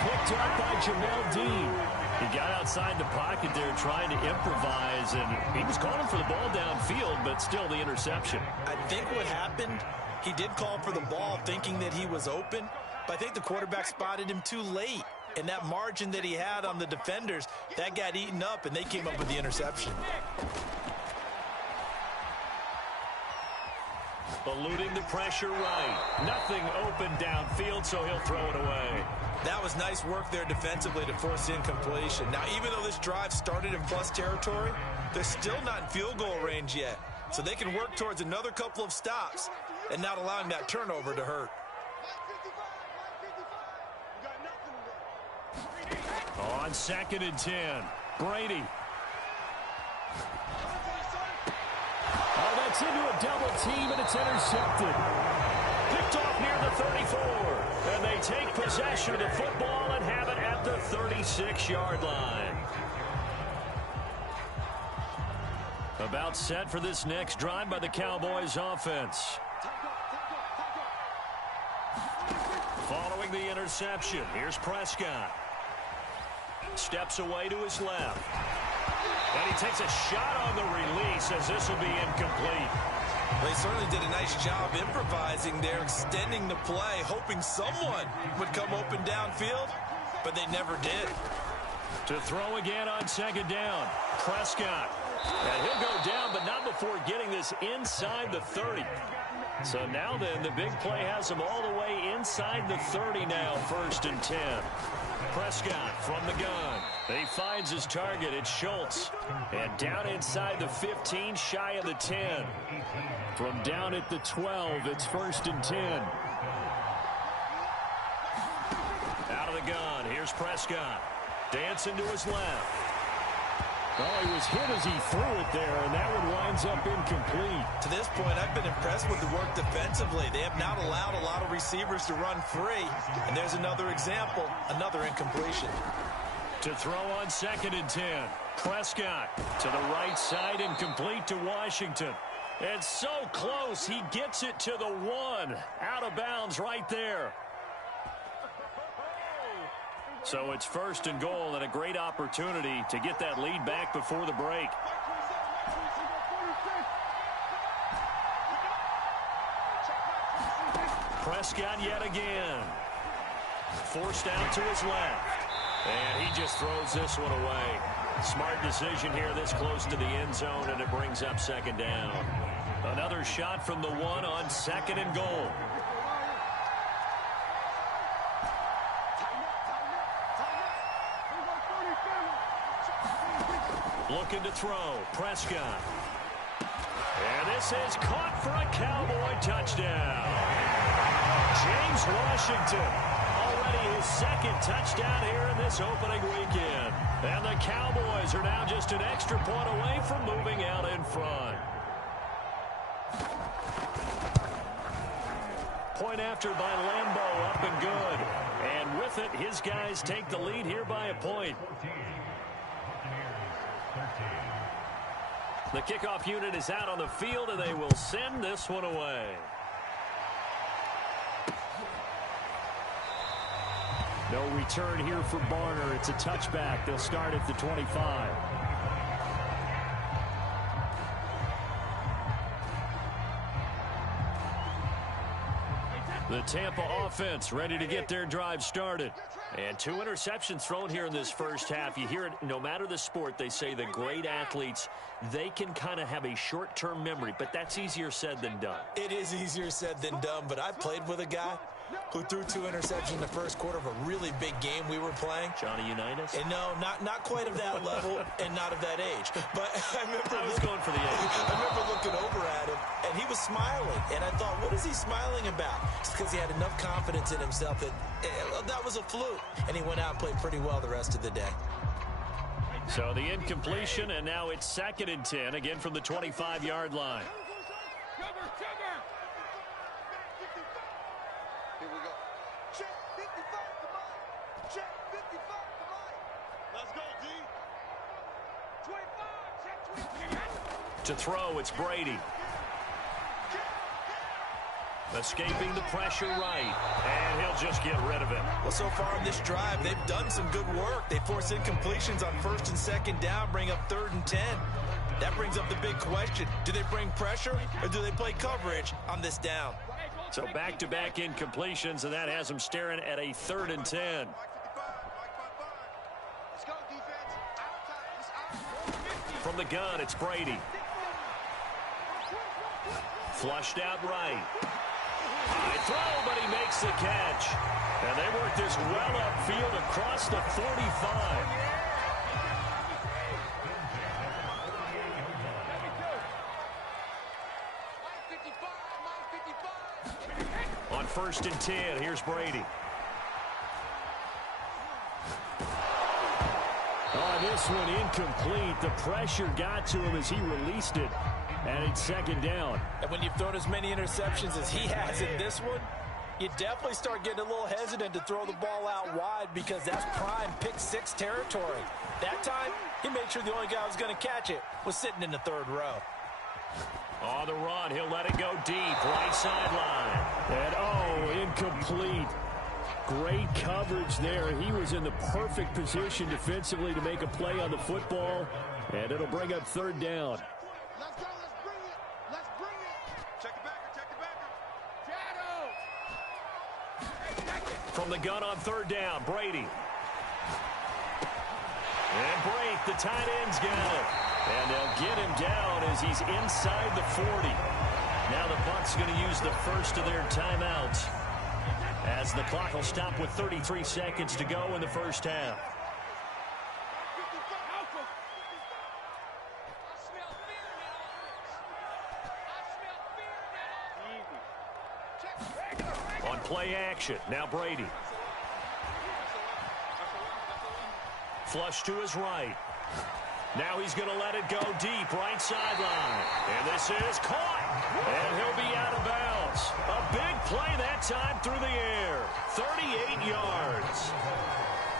Picked up by Jamel Dean. He got outside the pocket there trying to improvise, and he was calling for the ball downfield, but still the interception. I think what happened, he did call for the ball thinking that he was open, but I think the quarterback spotted him too late. And that margin that he had on the defenders, that got eaten up, and they came up with the interception. Eluding the pressure right. Nothing open downfield, so he'll throw it away. That was nice work there defensively to force incompletion. Now, even though this drive started in plus territory, they're still not in field goal range yet. So they can work towards another couple of stops and not allowing that turnover to hurt. On 2nd and 10, Brady. Oh, that's into a double team, and it's intercepted. Picked off near the 34. And they take possession of the football and have it at the 36-yard line. About set for this next drive by the Cowboys offense. Following the interception, here's Prescott. Steps away to his left. And he takes a shot on the release as this will be incomplete. They certainly did a nice job improvising there, extending the play, hoping someone would come open downfield, but they never did. To throw again on 2nd down, Prescott. And he'll go down, but not before getting this inside the 30. So now then, the big play has him all the way inside the 30 now, 1st and 10. Prescott from the gun. He finds his target. It's Schultz. And down inside the 15, shy of the 10. From down at the 12, it's 1st and 10. Out of the gun, here's Prescott. Dancing to his left. Well, he was hit as he threw it there, and that one winds up incomplete. To this point, I've been impressed with the work defensively. They have not allowed a lot of receivers to run free. And there's another example, another incompletion. To throw on 2nd and 10. Prescott to the right side and complete to Washington. And so close, he gets it to the 1. Out of bounds right there. So it's 1st and goal and a great opportunity to get that lead back before the break. Prescott yet again. Forced out to his left. And he just throws this one away. Smart decision here this close to the end zone, and it brings up 2nd down. Another shot from the 1 on 2nd and goal. Looking to throw. Prescott. And this is caught for a Cowboy touchdown. James Washington. Already his 2nd touchdown here in this opening weekend. And the Cowboys are now just an extra point away from moving out in front. Point after by Lambeau, up and good. And with it, his guys take the lead here by a point. The kickoff unit is out on the field, and they will send this one away. No return here for Barner. It's a touchback. They'll start at the 25. The Tampa offense ready to get their drive started. And 2 interceptions thrown here in this first half. You hear it no matter the sport. They say the great athletes, they can kind of have a short-term memory, but that's easier said than done. It is easier said than done, but I played with a guy who threw 2 interceptions in the first quarter of a really big game we were playing. Johnny Unitas? And no, not quite of that level and not of that age. But I was going for the age. I remember looking over at him, and he was smiling. And I thought, what is he smiling about? It's because he had enough confidence in himself that that was a fluke. And he went out and played pretty well the rest of the day. So the incompletion, and now it's 2nd and 10, again from the 25-yard line. Here we go. Check 55 to Mike. Check 55 to Mike. Let's go, D. 25. Check 25. To throw, it's Brady. Escaping the pressure right, and he'll just get rid of it. Well, so far in this drive, they've done some good work. They force incompletions on 1st and 2nd down, bring up 3rd and 10. That brings up the big question. Do they bring pressure, or do they play coverage on this down? So back-to-back incompletions, and that has them staring at a 3rd and 10. Let's go, defense. Our time. It's our From the gun, it's Brady. Flushed out right. High throw, but he makes the catch. And they work this well upfield across the 45. On 1st and 10, here's Brady. Oh, this one incomplete. The pressure got to him as he released it. And it's 2nd down. And when you've thrown as many interceptions as he has in this one, you definitely start getting a little hesitant to throw the ball out wide because that's prime pick-6 territory. That time, he made sure the only guy who was going to catch it was sitting in the 3rd row. On the run, he'll let it go deep, right sideline. And, oh, incomplete. Great coverage there. He was in the perfect position defensively to make a play on the football, and it'll bring up 3rd down. Let's go. Let's bring it. Let's bring it. Check the backer. Check the backer. Shadow. From the gun on 3rd down, Brady. And break, the tight end's got it. And they'll get him down as he's inside the 40. Now the Bucs going to use the first of their timeouts as the clock will stop with 33 seconds to go in the first half. On play action, now Brady. Flush to his right. Now he's going to let it go deep, right sideline. And this is caught. And he'll be out of bounds. A big play that time through the air. 38 yards.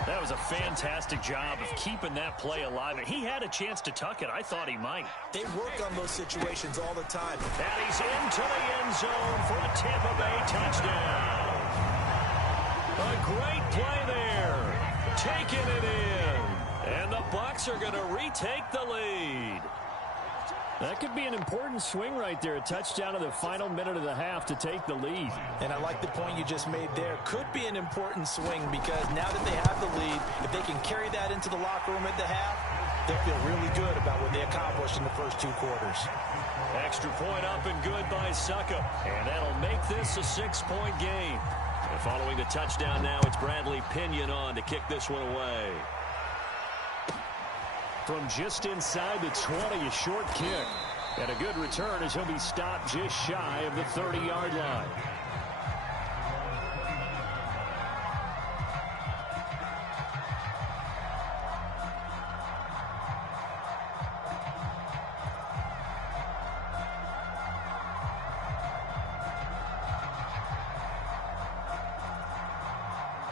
That was a fantastic job of keeping that play alive. And he had a chance to tuck it. I thought he might. They work on those situations all the time. And he's into the end zone for a Tampa Bay touchdown. A great play there. Taking it in. And the Bucs are going to retake the lead. That could be an important swing right there. A touchdown in the final minute of the half to take the lead. And I like the point you just made there. Could be an important swing because now that they have the lead, if they can carry that into the locker room at the half, they'll feel really good about what they accomplished in the first 2 quarters. Extra point up and good by Suckup. And that'll make this a 6-point game. And following the touchdown now, it's Bradley Pinion on to kick this one away. From just inside the 20, a short kick. And a good return as he'll be stopped just shy of the 30-yard line.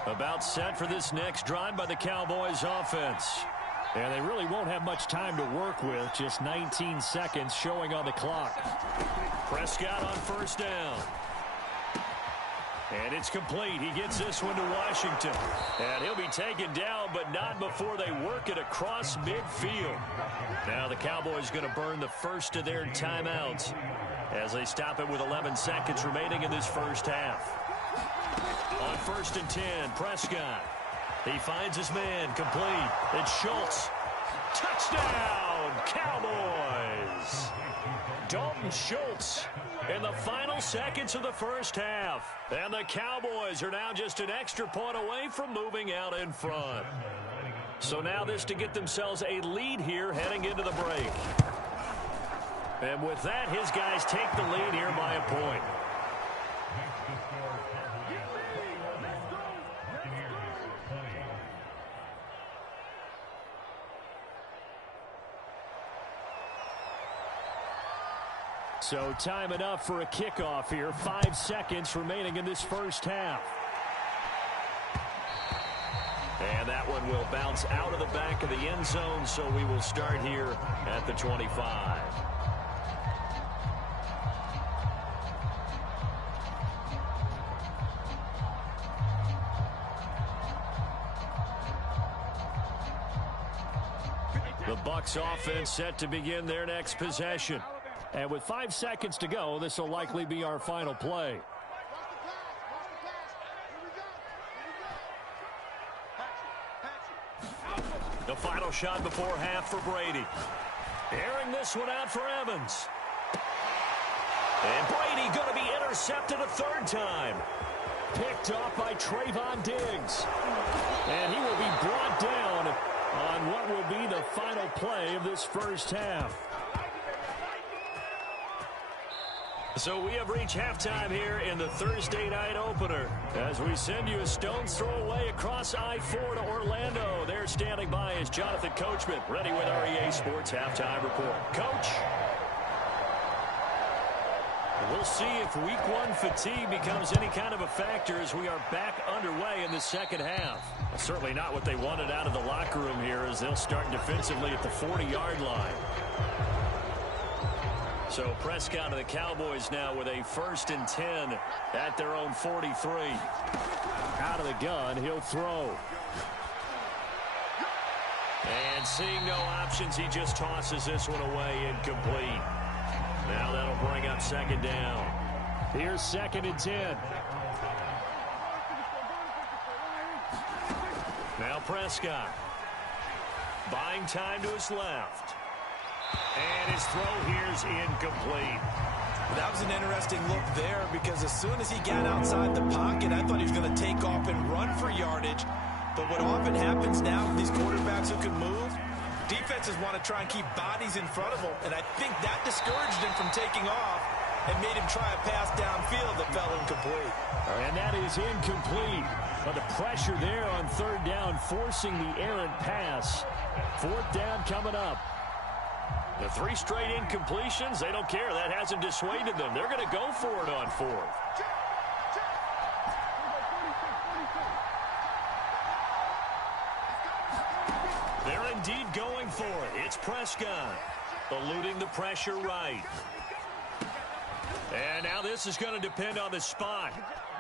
About set for this next drive by the Cowboys offense. And they really won't have much time to work with. Just 19 seconds showing on the clock. Prescott on first down. And it's complete. He gets this one to Washington. And he'll be taken down, but not before they work it across midfield. Now the Cowboys going to burn the first of their timeouts as they stop it with 11 seconds remaining in this first half. On 1st and 10, Prescott. He finds his man, complete. It's Schultz. Touchdown, Cowboys! Dalton Schultz in the final seconds of the first half. And the Cowboys are now just an extra point away from moving out in front. So now this to get themselves a lead here heading into the break. And with that, his guys take the lead here by a point. So time enough for a kickoff here. 5 seconds remaining in this first half. And that one will bounce out of the back of the end zone, so we will start here at the 25. The Bucs offense set to begin their next possession. And with 5 seconds to go, this will likely be our final play. The final shot before half for Brady. Airing this one out for Evans. And Brady going to be intercepted a third time. Picked off by Trayvon Diggs. And he will be brought down on what will be the final play of this first half. So we have reached halftime here in the Thursday night opener as we send you a stone's throw away across I-4 to Orlando. There standing by is Jonathan Coachman, ready with our EA Sports Halftime Report. Coach, we'll see if week one fatigue becomes any kind of a factor as we are back underway in the second half. Certainly not what they wanted out of the locker room here as they'll start defensively at the 40-yard line. So Prescott of the Cowboys now with a 1st and 10 at their own 43. Out of the gun, he'll throw. And seeing no options, he just tosses this one away incomplete. Now that'll bring up 2nd down. Here's 2nd and 10. Now Prescott. Buying time to his left. And his throw here's incomplete. That was an interesting look there because as soon as he got outside the pocket, I thought he was going to take off and run for yardage. But what often happens now with these quarterbacks who can move, defenses want to try and keep bodies in front of them. And I think that discouraged him from taking off and made him try a pass downfield that fell incomplete. And that is incomplete. But the pressure there on 3rd down, forcing the errant pass. 4th down coming up. The 3 straight incompletions, they don't care. That hasn't dissuaded them. They're going to go for it on 4th. They're indeed going for it. It's Prescott eluding the pressure right. And now this is going to depend on the spot.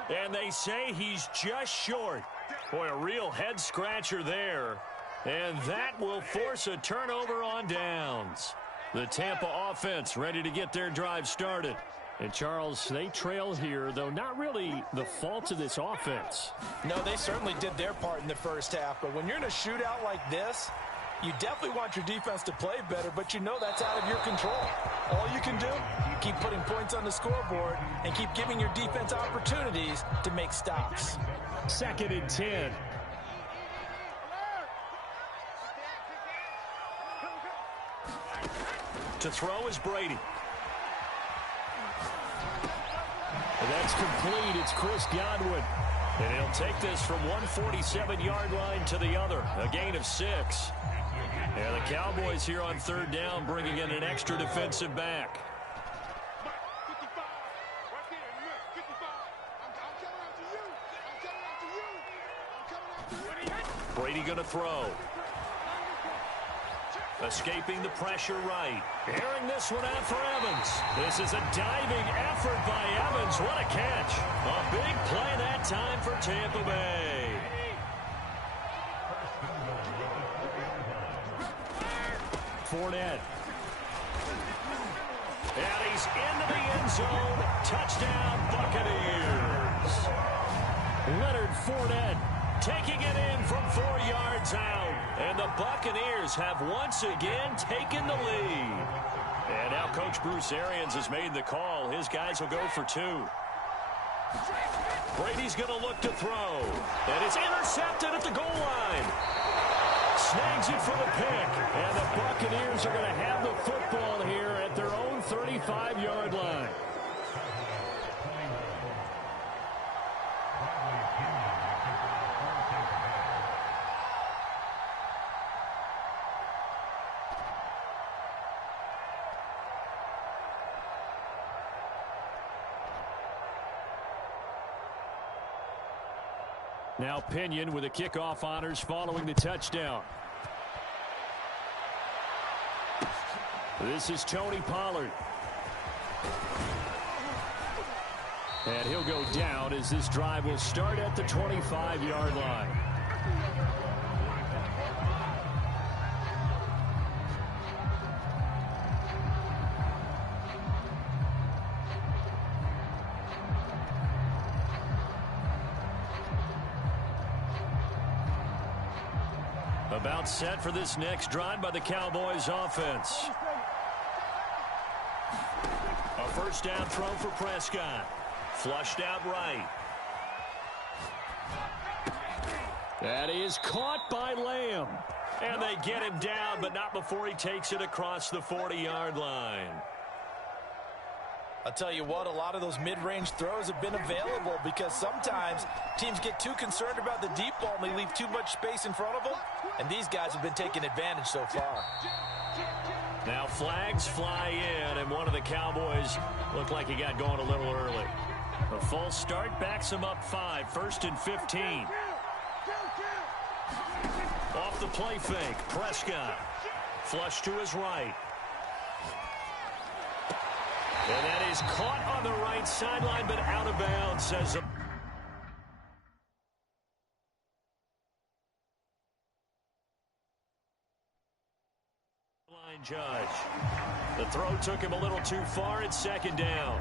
And they say he's just short. Boy, a real head scratcher there. And that will force a turnover on downs. The Tampa offense ready to get their drive started. And, Charles, they trail here, though not really the fault of this offense. No, they certainly did their part in the first half. But when you're in a shootout like this, you definitely want your defense to play better, but you know that's out of your control. All you can do, keep putting points on the scoreboard and keep giving your defense opportunities to make stops. 2nd and 10. To throw is Brady. And that's complete. It's Chris Godwin. And he'll take this from 147-yard line to the other. A gain of 6. And the Cowboys here on 3rd down bringing in an extra defensive back. Brady going to throw. Escaping the pressure right. Airing this one out for Evans. This is a diving effort by Evans. What a catch. A big play that time for Tampa Bay. Fournette. And he's into the end zone. Touchdown, Buccaneers. Leonard Fournette taking it in from 4 yards out. And the Buccaneers have once again taken the lead. And now Coach Bruce Arians has made the call. His guys will go for 2. Brady's going to look to throw. And it's intercepted at the goal line. Snags it for the pick. And the Buccaneers are going to have the football here at their own 35-yard line. Now Pinion with the kickoff honors following the touchdown. This is Tony Pollard. And he'll go down as this drive will start at the 25-yard line. About set for this next drive by the Cowboys offense. A first down throw for Prescott. Flushed out right. That is caught by Lamb. And they get him down, but not before he takes it across the 40-yard line. I'll tell you what, a lot of those mid-range throws have been available because sometimes teams get too concerned about the deep ball and they leave too much space in front of them, and these guys have been taking advantage so far. Now flags fly in, and one of the Cowboys looked like he got going a little early. A false start backs him up 5, 1st and 15. Off the play fake, Prescott. Flush to his right. And that is caught on the right sideline, but out of bounds, says the line judge. The throw took him a little too far. It's 2nd down.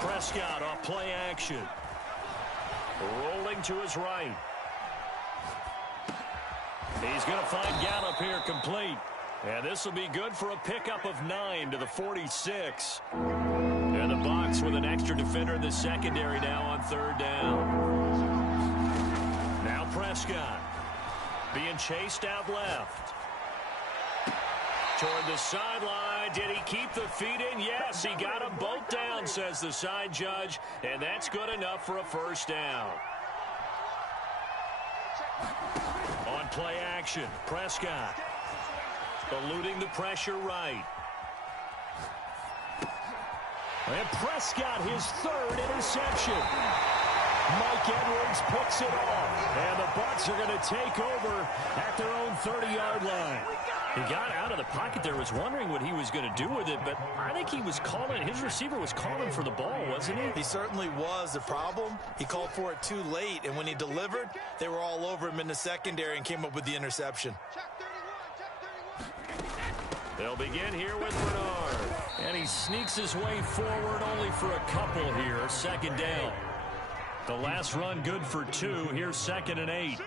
Prescott off play action. Rolling to his right. He's going to find Gallup here complete. And this will be good for a pickup of 9 to the 46. And the Bucs with an extra defender in the secondary now on 3rd down. Now Prescott being chased out left. Toward the sideline. Did he keep the feet in? Yes, he got them both down, says the side judge. And that's good enough for a 1st down. On play action, Prescott eluding the pressure right. And Prescott, his 3rd interception. Mike Edwards picks it off. And the Bucs are going to take over at their own 30-yard line. He got out of the pocket there, was wondering what he was going to do with it, but I think he was calling, his receiver was calling for the ball, wasn't he? He certainly was. The problem, he called for it too late, and when he delivered, they were all over him in the secondary and came up with the interception. They'll begin here with Bernard. And he sneaks his way forward only for a couple here. 2nd down. The last run good for 2. Here's 2nd and 8.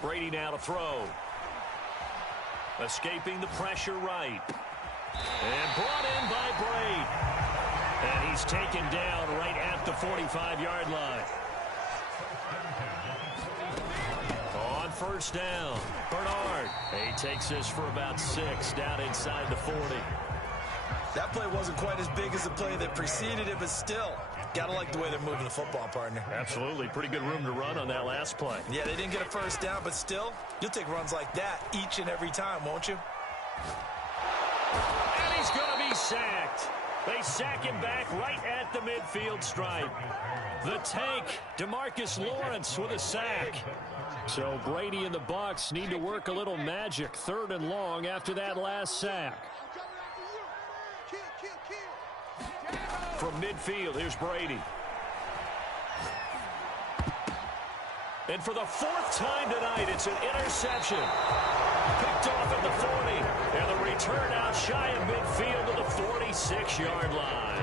Brady now to throw. Escaping the pressure right. And brought in by Brady. And he's taken down right at the 45-yard line. On 1st down, Bernard. He takes this for about 6 down inside the 40. That play wasn't quite as big as the play that preceded it, but still, Gotta like the way they're moving the football, partner. Absolutely. Pretty good room to run on that last play. Yeah, they didn't get a first down, but still, you'll take runs like that each and every time, won't you? And he's going to be sacked. They sack him back right at the midfield stripe. The tank, DeMarcus Lawrence with a sack. So Brady and the Bucs need to work a little magic. 3rd and long after that last sack. From midfield, here's Brady. And for the 4th time tonight, it's an interception. Picked off at the 40. And the return out shy of midfield to the 46-yard line.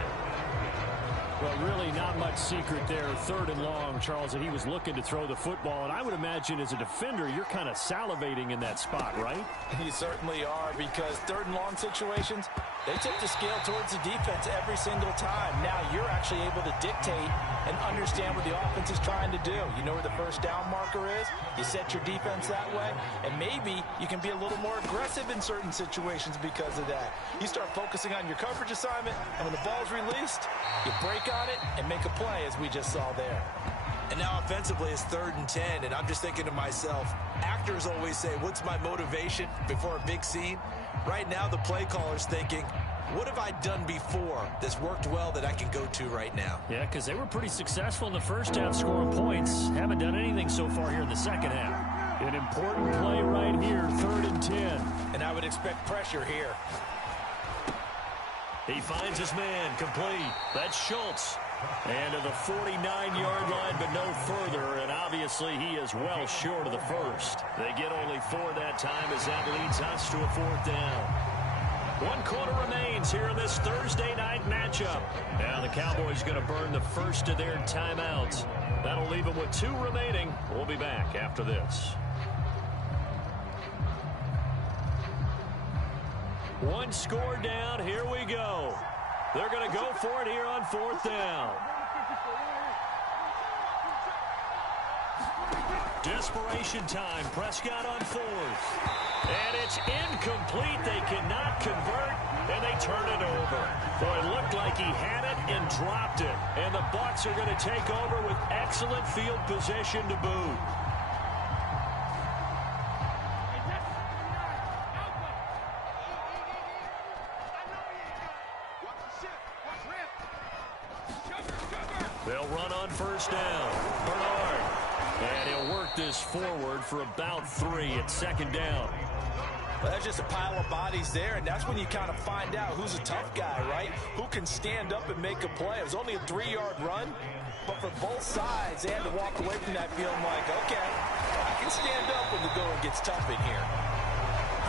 Well, really not much secret there. 3rd and long, Charles, that he was looking to throw the football. And I would imagine as a defender, you're kind of salivating in that spot, right? You certainly are, because 3rd and long situations, they tip the scale towards the defense every single time. Now you're actually able to dictate and understand what the offense is trying to do. You know where the first down marker is. You set your defense that way, and maybe you can be a little more aggressive in certain situations because of that. You start focusing on your coverage assignment, and when the ball's released, you break on it and make a play, as we just saw there. And now offensively it's 3rd and 10, and I'm just thinking to myself, actors always say, what's my motivation before a big scene? Right now the play caller's thinking, what have I done before that's worked well that I can go to right now? Yeah, because they were pretty successful in the first half scoring points. Haven't done anything so far here in the second half. An important play right here, 3rd and 10. And I would expect pressure here. He finds his man, complete. That's Schultz. And to the 49-yard line, but no further. And obviously he is well short of the first. They get only 4 that time as that leads us to a 4th down. 1 quarter remains here in this Thursday night matchup. Now the Cowboys going to burn the first of their timeouts. That'll leave them with 2 remaining. We'll be back after this. 1 score down. Here we go. They're going to go for it here on 4th down. Desperation time. Prescott on 4th. And it's incomplete. They cannot convert, and they turn it over. Boy, it looked like he had it and dropped it. And the Bucs are going to take over with excellent field position to boot. They'll run on 1st down. Bernard. And he'll work this forward for about 3 at 2nd down. Well, that's just a pile of bodies there, and that's when you kind of find out who's a tough guy, right? Who can stand up and make a play. It was only a 3-yard run, but for both sides, they had to walk away from that feeling like, okay, I can stand up when the going gets tough in here.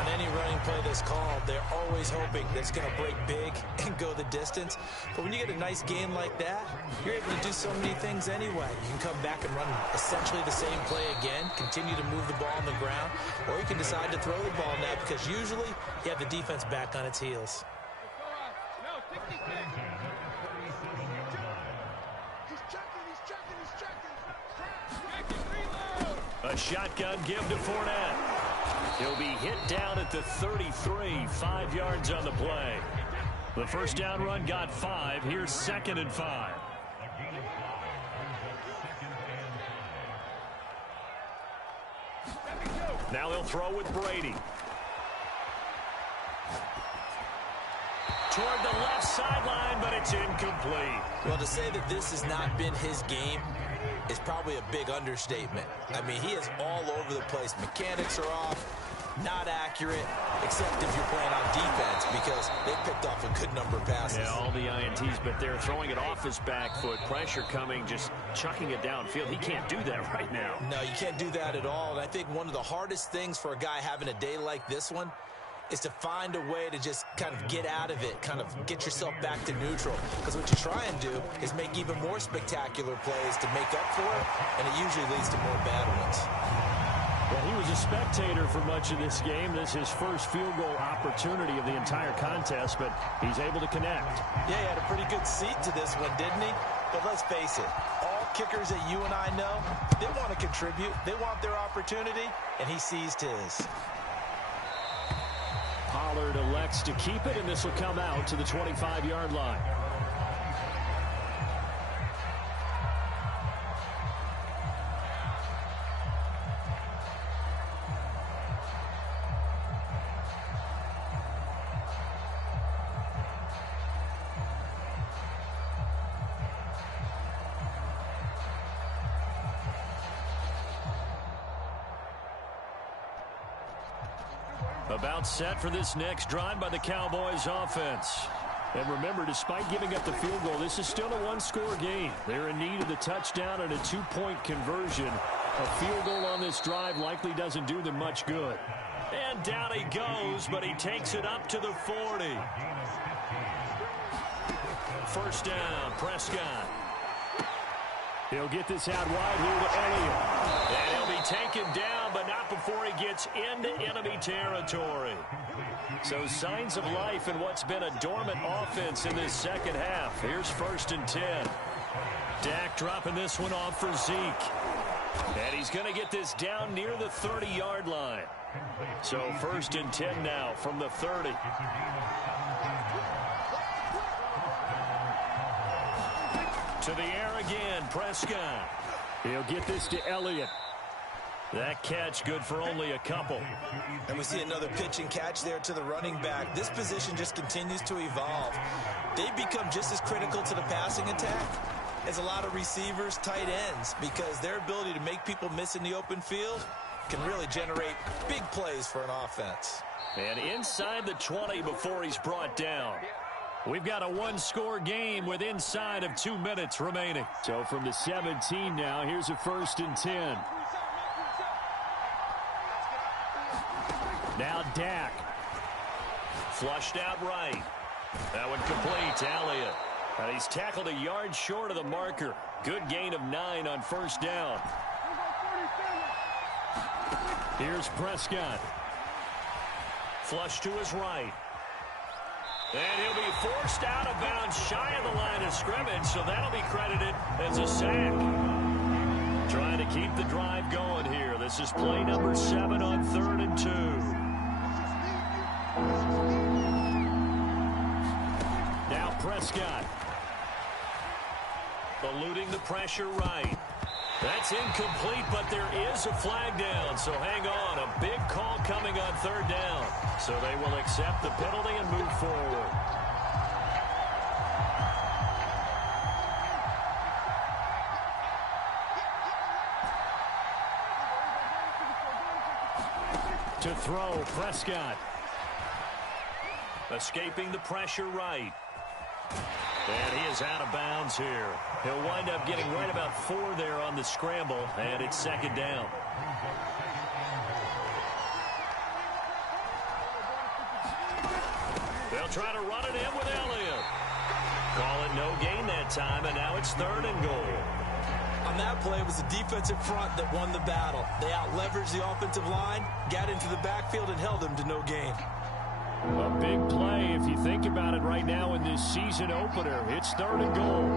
On any running play that's called, they're always hoping that it's going to break big and go the distance. But when you get a nice game like that, you're able to do so many things anyway. You can come back and run essentially the same play again, continue to move the ball on the ground, or you can decide to throw the ball now because usually you have the defense back on its heels. A shotgun give to Fournette. He'll be hit down at the 33, 5 yards on the play. The first down run got 5. Here's 2nd and 5. Now they'll throw with Brady. Toward the left sideline, but it's incomplete. Well, to say that this has not been his game is probably a big understatement. I mean, he is all over the place. Mechanics are off. Not accurate, except if you're playing on defense, because they picked off a good number of passes. Yeah, all the INTs, but they're throwing it off his back foot. Pressure coming, just chucking it downfield. He can't do that right now. No, you can't do that at all. And I think one of the hardest things for a guy having a day like this one is to find a way to just kind of get out of it, kind of get yourself back to neutral. Because what you try and do is make even more spectacular plays to make up for it, and it usually leads to more bad ones. Well, he was a spectator for much of this game. This is his first field goal opportunity of the entire contest, but he's able to connect. Yeah, he had a pretty good seat to this one, didn't he? But let's face it, all kickers that you and I know, they want to contribute. They want their opportunity, and he seized his. Pollard elects to keep it, and this will come out to the 25-yard line. About set for this next drive by the Cowboys offense. And remember, despite giving up the field goal, this is still a one-score game. They're in need of the touchdown and a two-point conversion. A field goal on this drive likely doesn't do them much good. And down he goes, but he takes it up to the 40. First down, Prescott. He'll get this out wide here to Elliott. And he'll be taken down, but not before he gets into enemy territory. So signs of life in what's been a dormant offense in this second half. Here's 1st and 10. Dak dropping this one off for Zeke. And he's going to get this down near the 30-yard line. So 1st and 10 now from the 30. To the air again, Prescott. He'll get this to Elliott. That catch good for only a couple. And we see another pitch and catch there to the running back. This position just continues to evolve. They've become just as critical to the passing attack as a lot of receivers, tight ends, because their ability to make people miss in the open field can really generate big plays for an offense. And inside the 20 before he's brought down. We've got a one-score game with inside of 2 minutes remaining. So from the 17 now, here's a 1st and 10. Now Dak. Flushed out right. That one complete to Elliott. And he's tackled a yard short of the marker. Good gain of 9 on 1st down. Here's Prescott. Flush to his right. And he'll be forced out of bounds shy of the line of scrimmage, so that'll be credited as a sack. Trying to keep the drive going here. This is play number 7 on 3rd and 2. Now Prescott. Eluding the pressure right. That's incomplete, but there is a flag down, so hang on. A big call coming on 3rd down. So they will accept the penalty and move forward. To throw, Prescott. Escaping the pressure right. And he is out of bounds here. He'll wind up getting right about 4 there on the scramble, and it's 2nd down. They'll try to run it in with Elliott. Call it no gain that time, and now it's 3rd and goal. On that play, it was the defensive front that won the battle. They out-leveraged the offensive line, got into the backfield, and held them to no gain. A big play if you think about it right now in this season opener. It's 3rd and goal.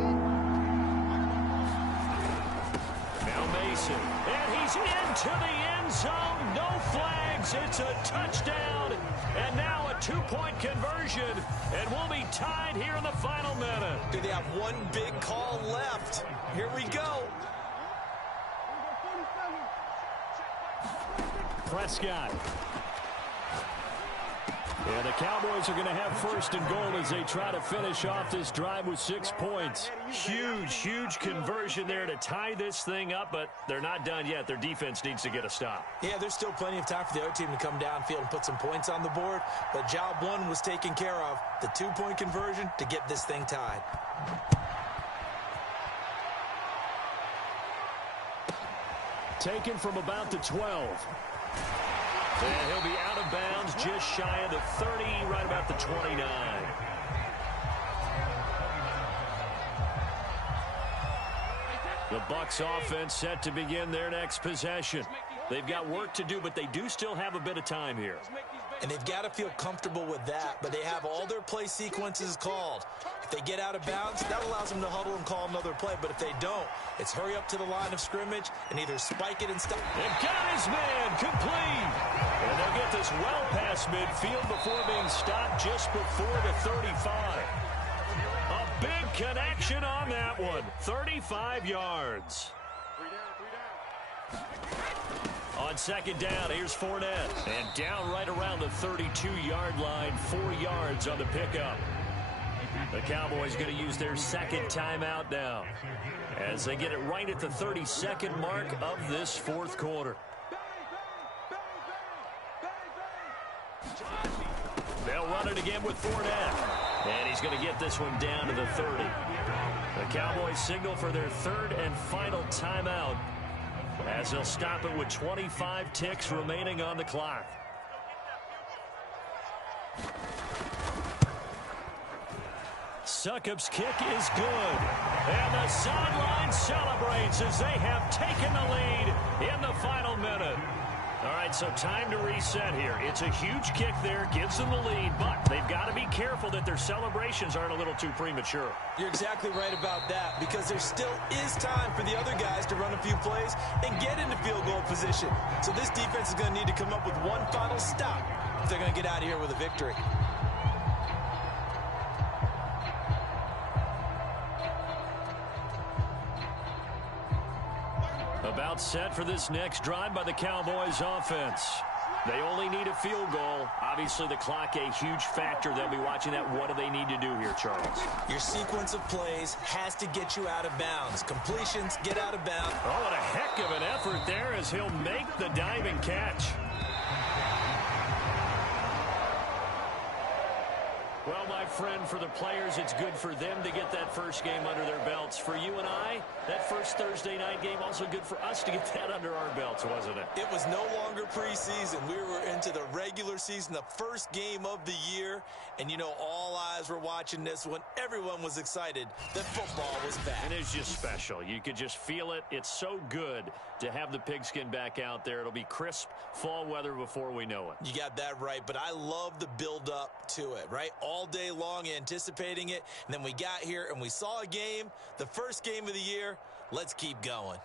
Now Mason. And he's into the end zone. No flags. It's a touchdown. And now a 2-point conversion. And we'll be tied here in the final minute. Do they have one big call left? Here we go. Prescott. Yeah, the Cowboys are going to have 1st and goal as they try to finish off this drive with 6 points. Huge conversion there to tie this thing up, but they're not done yet. Their defense needs to get a stop. Yeah, there's still plenty of time for the other team to come downfield and put some points on the board, but job 1 was taken care of. The 2-point conversion to get this thing tied. Taken from about the 12. And he'll be out of bounds just shy of the 30, right about the 29. The Bucs offense set to begin their next possession. They've got work to do, but they do still have a bit of time here. And they've got to feel comfortable with that, but they have all their play sequences called. If they get out of bounds, that allows them to huddle and call another play, but if they don't, it's hurry up to the line of scrimmage and either spike it and stop. And got his man, complete. And they'll get this well past midfield before being stopped just before the 35. A big connection on that one, 35 yards. On 2nd down, here's Fournette. And down right around the 32-yard line, 4 yards on the pickup. The Cowboys going to use their 2nd timeout now as they get it right at the 32nd mark of this 4th quarter. run it again with Fournette. And he's going to get this one down to the 30. The Cowboys signal for their third and final timeout as they'll stop it with 25 ticks remaining on the clock. Succop's kick is good. And the sideline celebrates as they have taken the lead in the final minute. All right, so time to reset here. It's a huge kick there, gives them the lead, but they've got to be careful that their celebrations aren't a little too premature. You're exactly right about that, because there still is time for the other guys to run a few plays and get into field goal position. So this defense is going to need to come up with one final stop if they're going to get out of here with a victory. About set for this next drive by the Cowboys offense. They only need a field goal. Obviously, the clock a huge factor. They'll be watching that. What do they need to do here, Charles? Your sequence of plays has to get you out of bounds. Completions, get out of bounds. Oh, what a heck of an effort there as he'll make the diving catch. Well, my friend, for the players, it's good for them to get that first game under their belts. For you and I, that first Thursday night game, also good for us to get that under our belts, wasn't it? It was no longer preseason. We were into the regular season, the first game of the year. And, you know, all eyes were watching this when everyone was excited that football was back. And it's just special. You could just feel it. It's so good to have the pigskin back out there. It'll be crisp fall weather before we know it. You got that right, but I love the build-up to it, right? All day long anticipating it, and then we got here and we saw a game, the first game of the year. Let's keep going.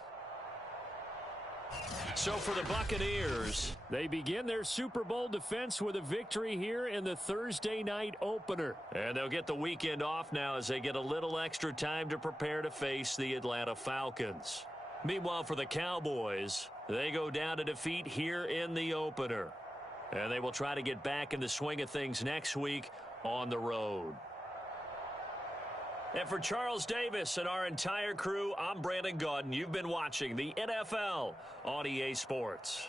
So for the Buccaneers, they begin their Super Bowl defense with a victory here in the Thursday night opener. And they'll get the weekend off now as they get a little extra time to prepare to face the Atlanta Falcons. Meanwhile, for the Cowboys, they go down to defeat here in the opener. And they will try to get back in the swing of things next week on the road. And for Charles Davis and our entire crew, I'm Brandon Gaudin. You've been watching the NFL on EA Sports.